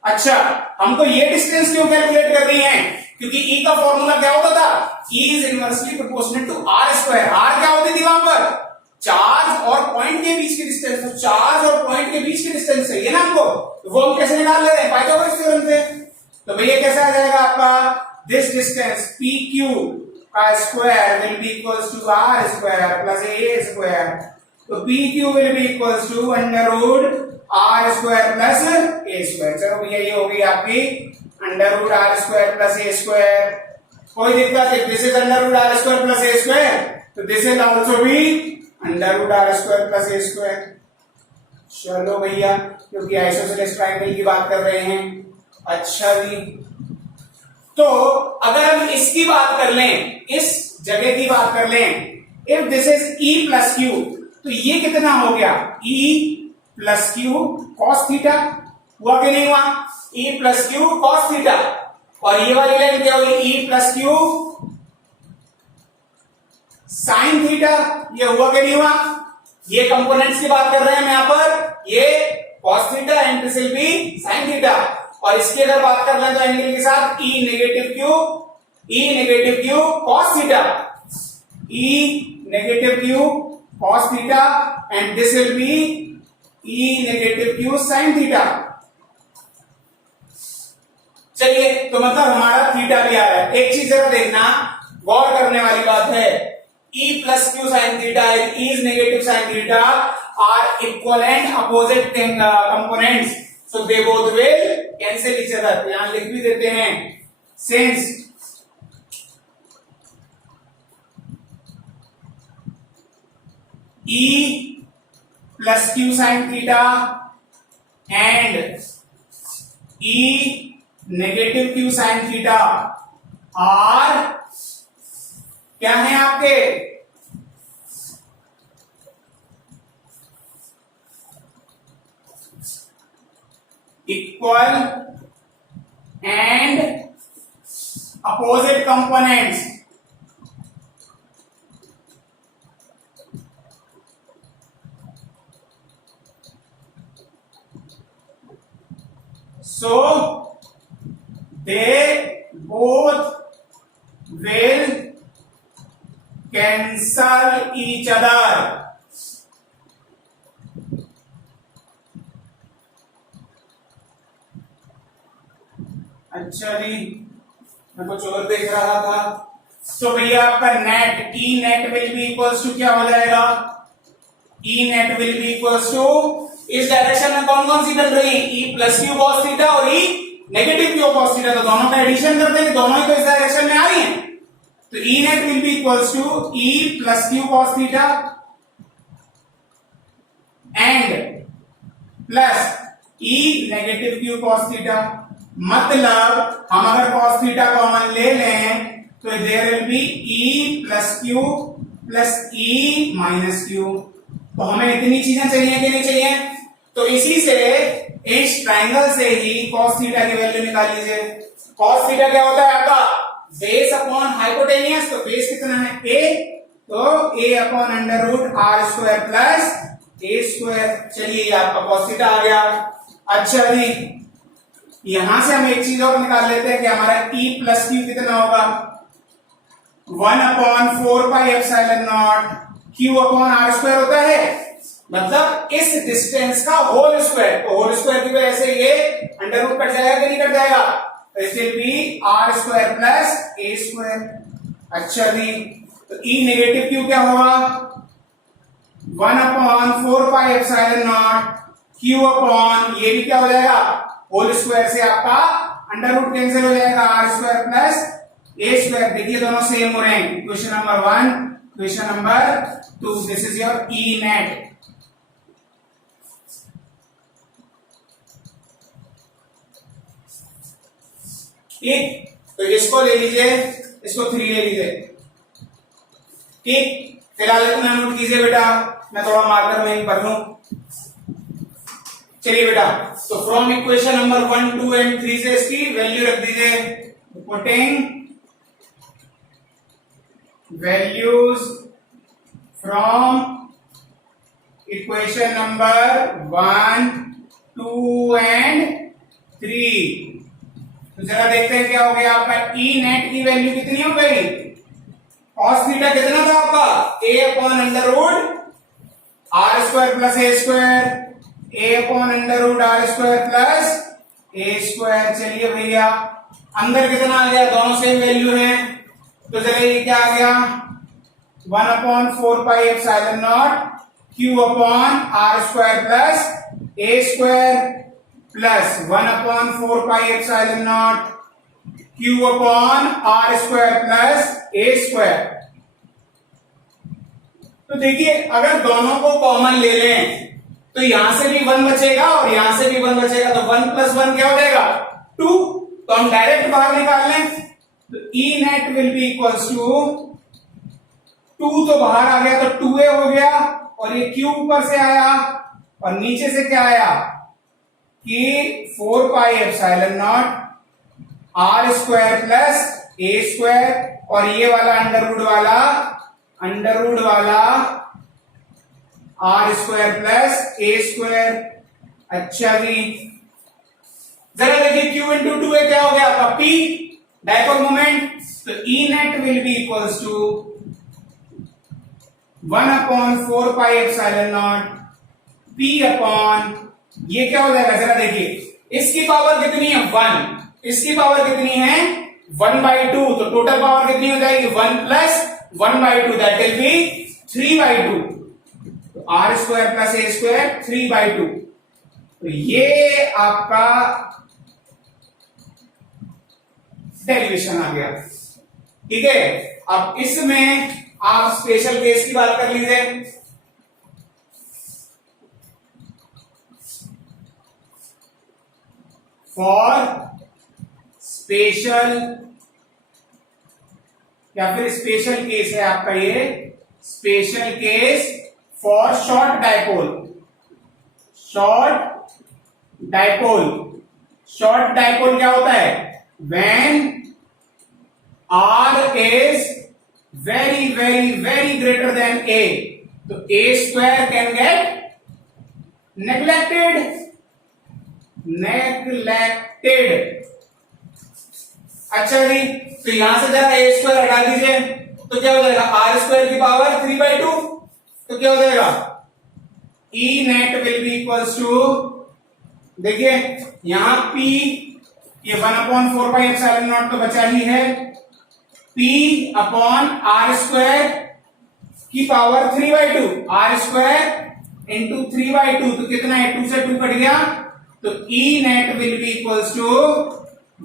अच्छा, हमको ये डिस्टेंस क्यों कैलकुलेट करनी है, क्योंकि ई का फॉर्मूला क्या होता था, E is inversely proportional to are square. R क्या होती थी वहां पर, चार्ज और पॉइंट के बीच की डिस्टेंस। तो चार्ज और पॉइंट के बीच की डिस्टेंस चाहिए ना हमको, तो वो हम कैसे निकाल ले रहे हैं, पाइथागोरस थ्योरम से। तो भैया कैसे आ जाएगा आपका, दिस डिस्टेंस पी क्यू का square will be equals to are square plus A square. तो p q will be equals to under root are square plus A square. चलो भैया ये हो गई आपकी under root are square plus A square. कोई दिक्कत है, this is under root are square plus A square, तो दिस इज आल्सो भी under root are square plus A square. चलो भैया, क्योंकि आइसोसेलेस ट्रायंगल की बात कर रहे हैं। अच्छा जी, तो अगर हम इसकी बात कर लें, इस जगह की बात कर लें, if this is E plus Q, तो ये कितना हो गया, ई प्लस क्यू कॉस थीटा, हुआ कि नहीं हुआ, ई प्लस क्यू कॉस थीटा। और ये वाली लाइन क्या होगी, ई प्लस क्यू साइन थीटा, ये हुआ कि नहीं हुआ। ये कंपोनेंट्स की बात कर रहे हैं हम यहां पर, ये cos theta and this will B sine theta. और इसकी अगर बात कर लें तो एंगल के साथ E negative q cos theta, E negative q cos theta and this will be E negative q sine theta. चलिए, तो मतलब हमारा थीटा भी आ रहा है। एक चीज जरा देखना, गौर करने वाली बात है, E plus Q sin theta and E is negative sin theta are equivalent opposite components, so they both will cancel each other। यहां लिख भी देते हैं, since E plus Q sin theta and E negative Q sin theta are क्या है आपके, equal and opposite components. So they both will cancel each other. अच्छा जी, मैं कुछ और देख रहा था। तो भैया आपका net, E net will be equals to क्या हो जाएगा, E net will be equals to, इस डायरेक्शन में कौन कौन सी बन रही है, E plus q cos theta और E negative q cos theta, तो दोनों का एडिशन करते हैं, दोनों ही तो इस डायरेक्शन में आ रही है। तो E net will be equals to E plus Q cos theta and plus E negative Q cos theta। मतलब हम अगर cos theta कॉमन ले लें तो there will be E plus Q plus E minus Q। तो हमें इतनी चीजें चाहिए कि नहीं चाहिए, तो इसी से इस ट्राइंगल से ही cos theta की वैल्यू निकाल लीजिए। cos theta क्या होता है आपका, बेस अपॉन हाइपोटेनियस, तो बेस कितना है a, तो a अपॉन under root are square plus A square. चलिए ये आपका cos थीटा आ गया। अच्छा जी, यहां से हम एक चीज और निकाल लेते हैं कि हमारा e प्लस क्यू कितना होगा, 1 upon 4 pi epsilon naught q upon R square होता है, मतलब इस डिस्टेंस का होल स्क्वायर। तो होल स्क्वायर की वजह से ये अंडर रूट कट जाएगा कि नहीं कट जाएगा, it will be R square plus A square. अच्छा जी, तो ई नेगेटिव क्यू क्या होगा, 1 upon 4 pi epsilon naught Q upon, ये भी क्या हो जाएगा, होल स्क्वायर से आपका अंडर रूट कैंसिल हो जाएगा, आर स्क्वायर प्लस ए स्क्वायर। देखिए दोनों सेम हो रहे हैं। Question number 1, question number 2, this is your E net. ठीक, तो इसको ले लीजिए, इसको 3 ले लीजिए। ठीक, फिलहाल इतना नोट कीजिए बेटा, मैं थोड़ा मार्कर में कर लूं। चलिए बेटा, तो फ्रॉम इक्वेशन नंबर 1, 2 एंड 3 से इसकी वैल्यू रख दीजिए। Putting values from equation number 1, 2 and 3। तो जरा देखते हैं क्या हो गया आपका। ई नेट की वैल्यू कितनी हो गई? कॉस थीटा कितना था आपका? A upon under root are square plus A square, a upon under root are square plus A square. चलिए भैया, अंदर कितना आ गया? दोनों सेम वैल्यू है, तो जरा ये क्या आ गया? 1 upon 4 pi epsilon naught Q upon R square plus ए square plus 1 upon 4 pi epsilon naught Q upon R square plus ए स्क्वायर। तो देखिए, अगर दोनों को कॉमन ले लें तो यहां से भी 1 बचेगा और यहां से भी 1 बचेगा, तो 1 प्लस 1 क्या हो जाएगा? 2। तो हम डायरेक्ट बाहर निकाल लें, तो E net will be equals to 2 तो बाहर आ गया तो 2a हो गया, और ये क्यू ऊपर से आया और नीचे से क्या आया कि 4 pi epsilon naught R square plus ए स्क्वायर, और ये वाला अंडर रूट वाला आर स्क्वायर प्लस ए स्क्वायर। अच्छा जी, जरा देखिए Q इंटू 2a क्या हो गया आपका? P डायपोल मोमेंट, तो E net will be equals to 1 upon 4 pi epsilon naught P upon, ये क्या हो जाएगा? जरा देखिए, इसकी पावर कितनी है? 1, इसकी पावर कितनी है? 1/2, तो टोटल पावर कितनी हो जाएगी? 1 प्लस 1/2, दैट विल बी 3/2। तो आर स्क्वायर प्लस ए स्क्वायर 3/2। तो ये आपका डेरिवेशन आ गया। ठीक है, अब इसमें आप स्पेशल केस की बात कर लीजिए। फॉर स्पेशल, या फिर स्पेशल केस है आपका ये, special case for short dipole. Short dipole क्या होता है? When r is very very very greater than a, तो a square can get neglected. अच्छा जी, तो यहां से जरा ए स्क्वायर हटा दीजिए, तो क्या हो जाएगा? आर स्क्वायर की पावर 3/2, तो क्या हो जाएगा? E net will be equals to, देखिए यहां P, ये 1 अपॉन 4 पाई एप्सिलॉन नॉट तो बचा ही है, P अपॉन आर स्क्वायर की पावर 3/2, आर स्क्वायर इंटू 3/2, तो कितना है? 2 से 2 कट गया, तो E net will be equals to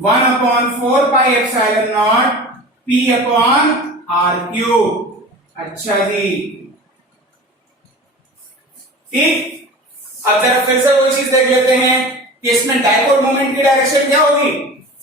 1 upon 4 pi epsilon naught P upon R cube. अच्छा जी, ठीक। अब जरा फिर से वही चीज देख लेते हैं कि इसमें डायपोल मोमेंट की डायरेक्शन क्या होगी?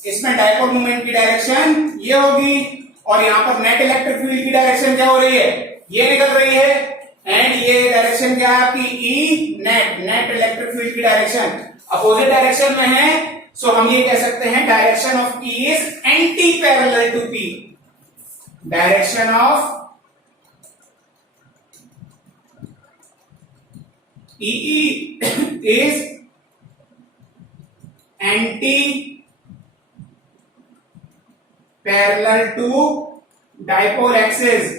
इसमें डायपोल मोमेंट की डायरेक्शन ये होगी, और यहां पर नेट इलेक्ट्रिक फील्ड की डायरेक्शन क्या हो रही है? ये निकल रही है, एंड ये डायरेक्शन क्या है आपकी? ई नेट इलेक्ट्रिक फील्ड की डायरेक्शन अपोजिट डायरेक्शन में है, सो हम ये कह सकते हैं direction of E is anti parallel to P. Direction of E is anti parallel to dipole axis.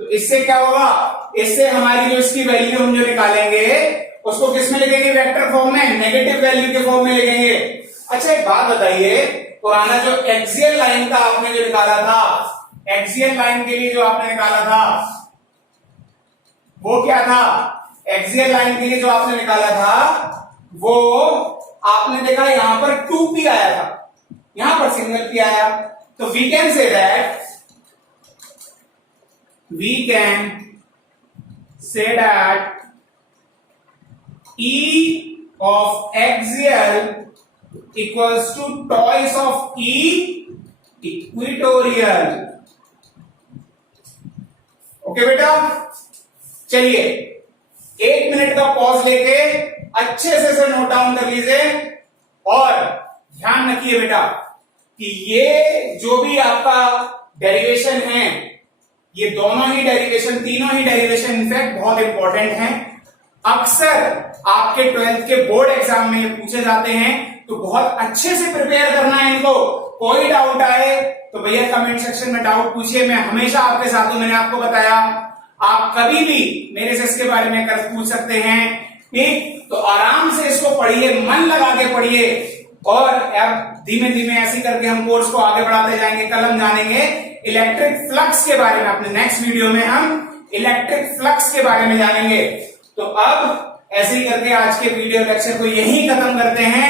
तो इससे क्या होगा? इससे हमारी जो इसकी वैल्यू हम जो निकालेंगे उसको किस में लिखेंगे? वेक्टर फॉर्म में, नेगेटिव वैल्यू के फॉर्म में लिखेंगे। अच्छा, एक बात बताइए, पुराना जो एक्सियल लाइन का आपने जो निकाला था, एक्सियल लाइन के लिए जो आपने निकाला था वो क्या था? एक्सियल लाइन के लिए जो आपने निकाला था वो आपने देखा यहां पर 2p आया था, यहां पर सिंगल p आया, तो we can say that E of axial equals to twice of E equatorial. Okay बेटा, चलिए 1 मिनट का पॉज लेके अच्छे से इसे नोट डाउन कर लीजिए और ध्यान रखिए बेटा कि ये जो भी आपका डेरिवेशन है, ये दोनों ही डेरिवेशन, तीनों ही डेरिवेशन इनफैक्ट बहुत इंपॉर्टेंट हैं। अक्सर आपके 12th के बोर्ड एग्जाम में ये पूछे जाते हैं, तो बहुत अच्छे से प्रिपेयर करना है इनको। कोई डाउट आए तो भैया कमेंट सेक्शन में डाउट पूछिए, मैं हमेशा आपके साथ हूं। मैंने आपको बताया आप कभी भी मेरे से इसके बारे में कर पूछ सकते हैं, ठीक? तो आराम से इसको पढ़िए, मन लगा के पढ़िए और अब धीमे धीमे ऐसे करके हम कोर्स को आगे बढ़ाते जाएंगे। कल हम जानेंगे इलेक्ट्रिक फ्लक्स के बारे में। अपने नेक्स्ट वीडियो में हम इलेक्ट्रिक फ्लक्स के बारे में जानेंगे। तो अब ऐसे ही करके आज के वीडियो लेक्चर को यहीं खत्म करते हैं।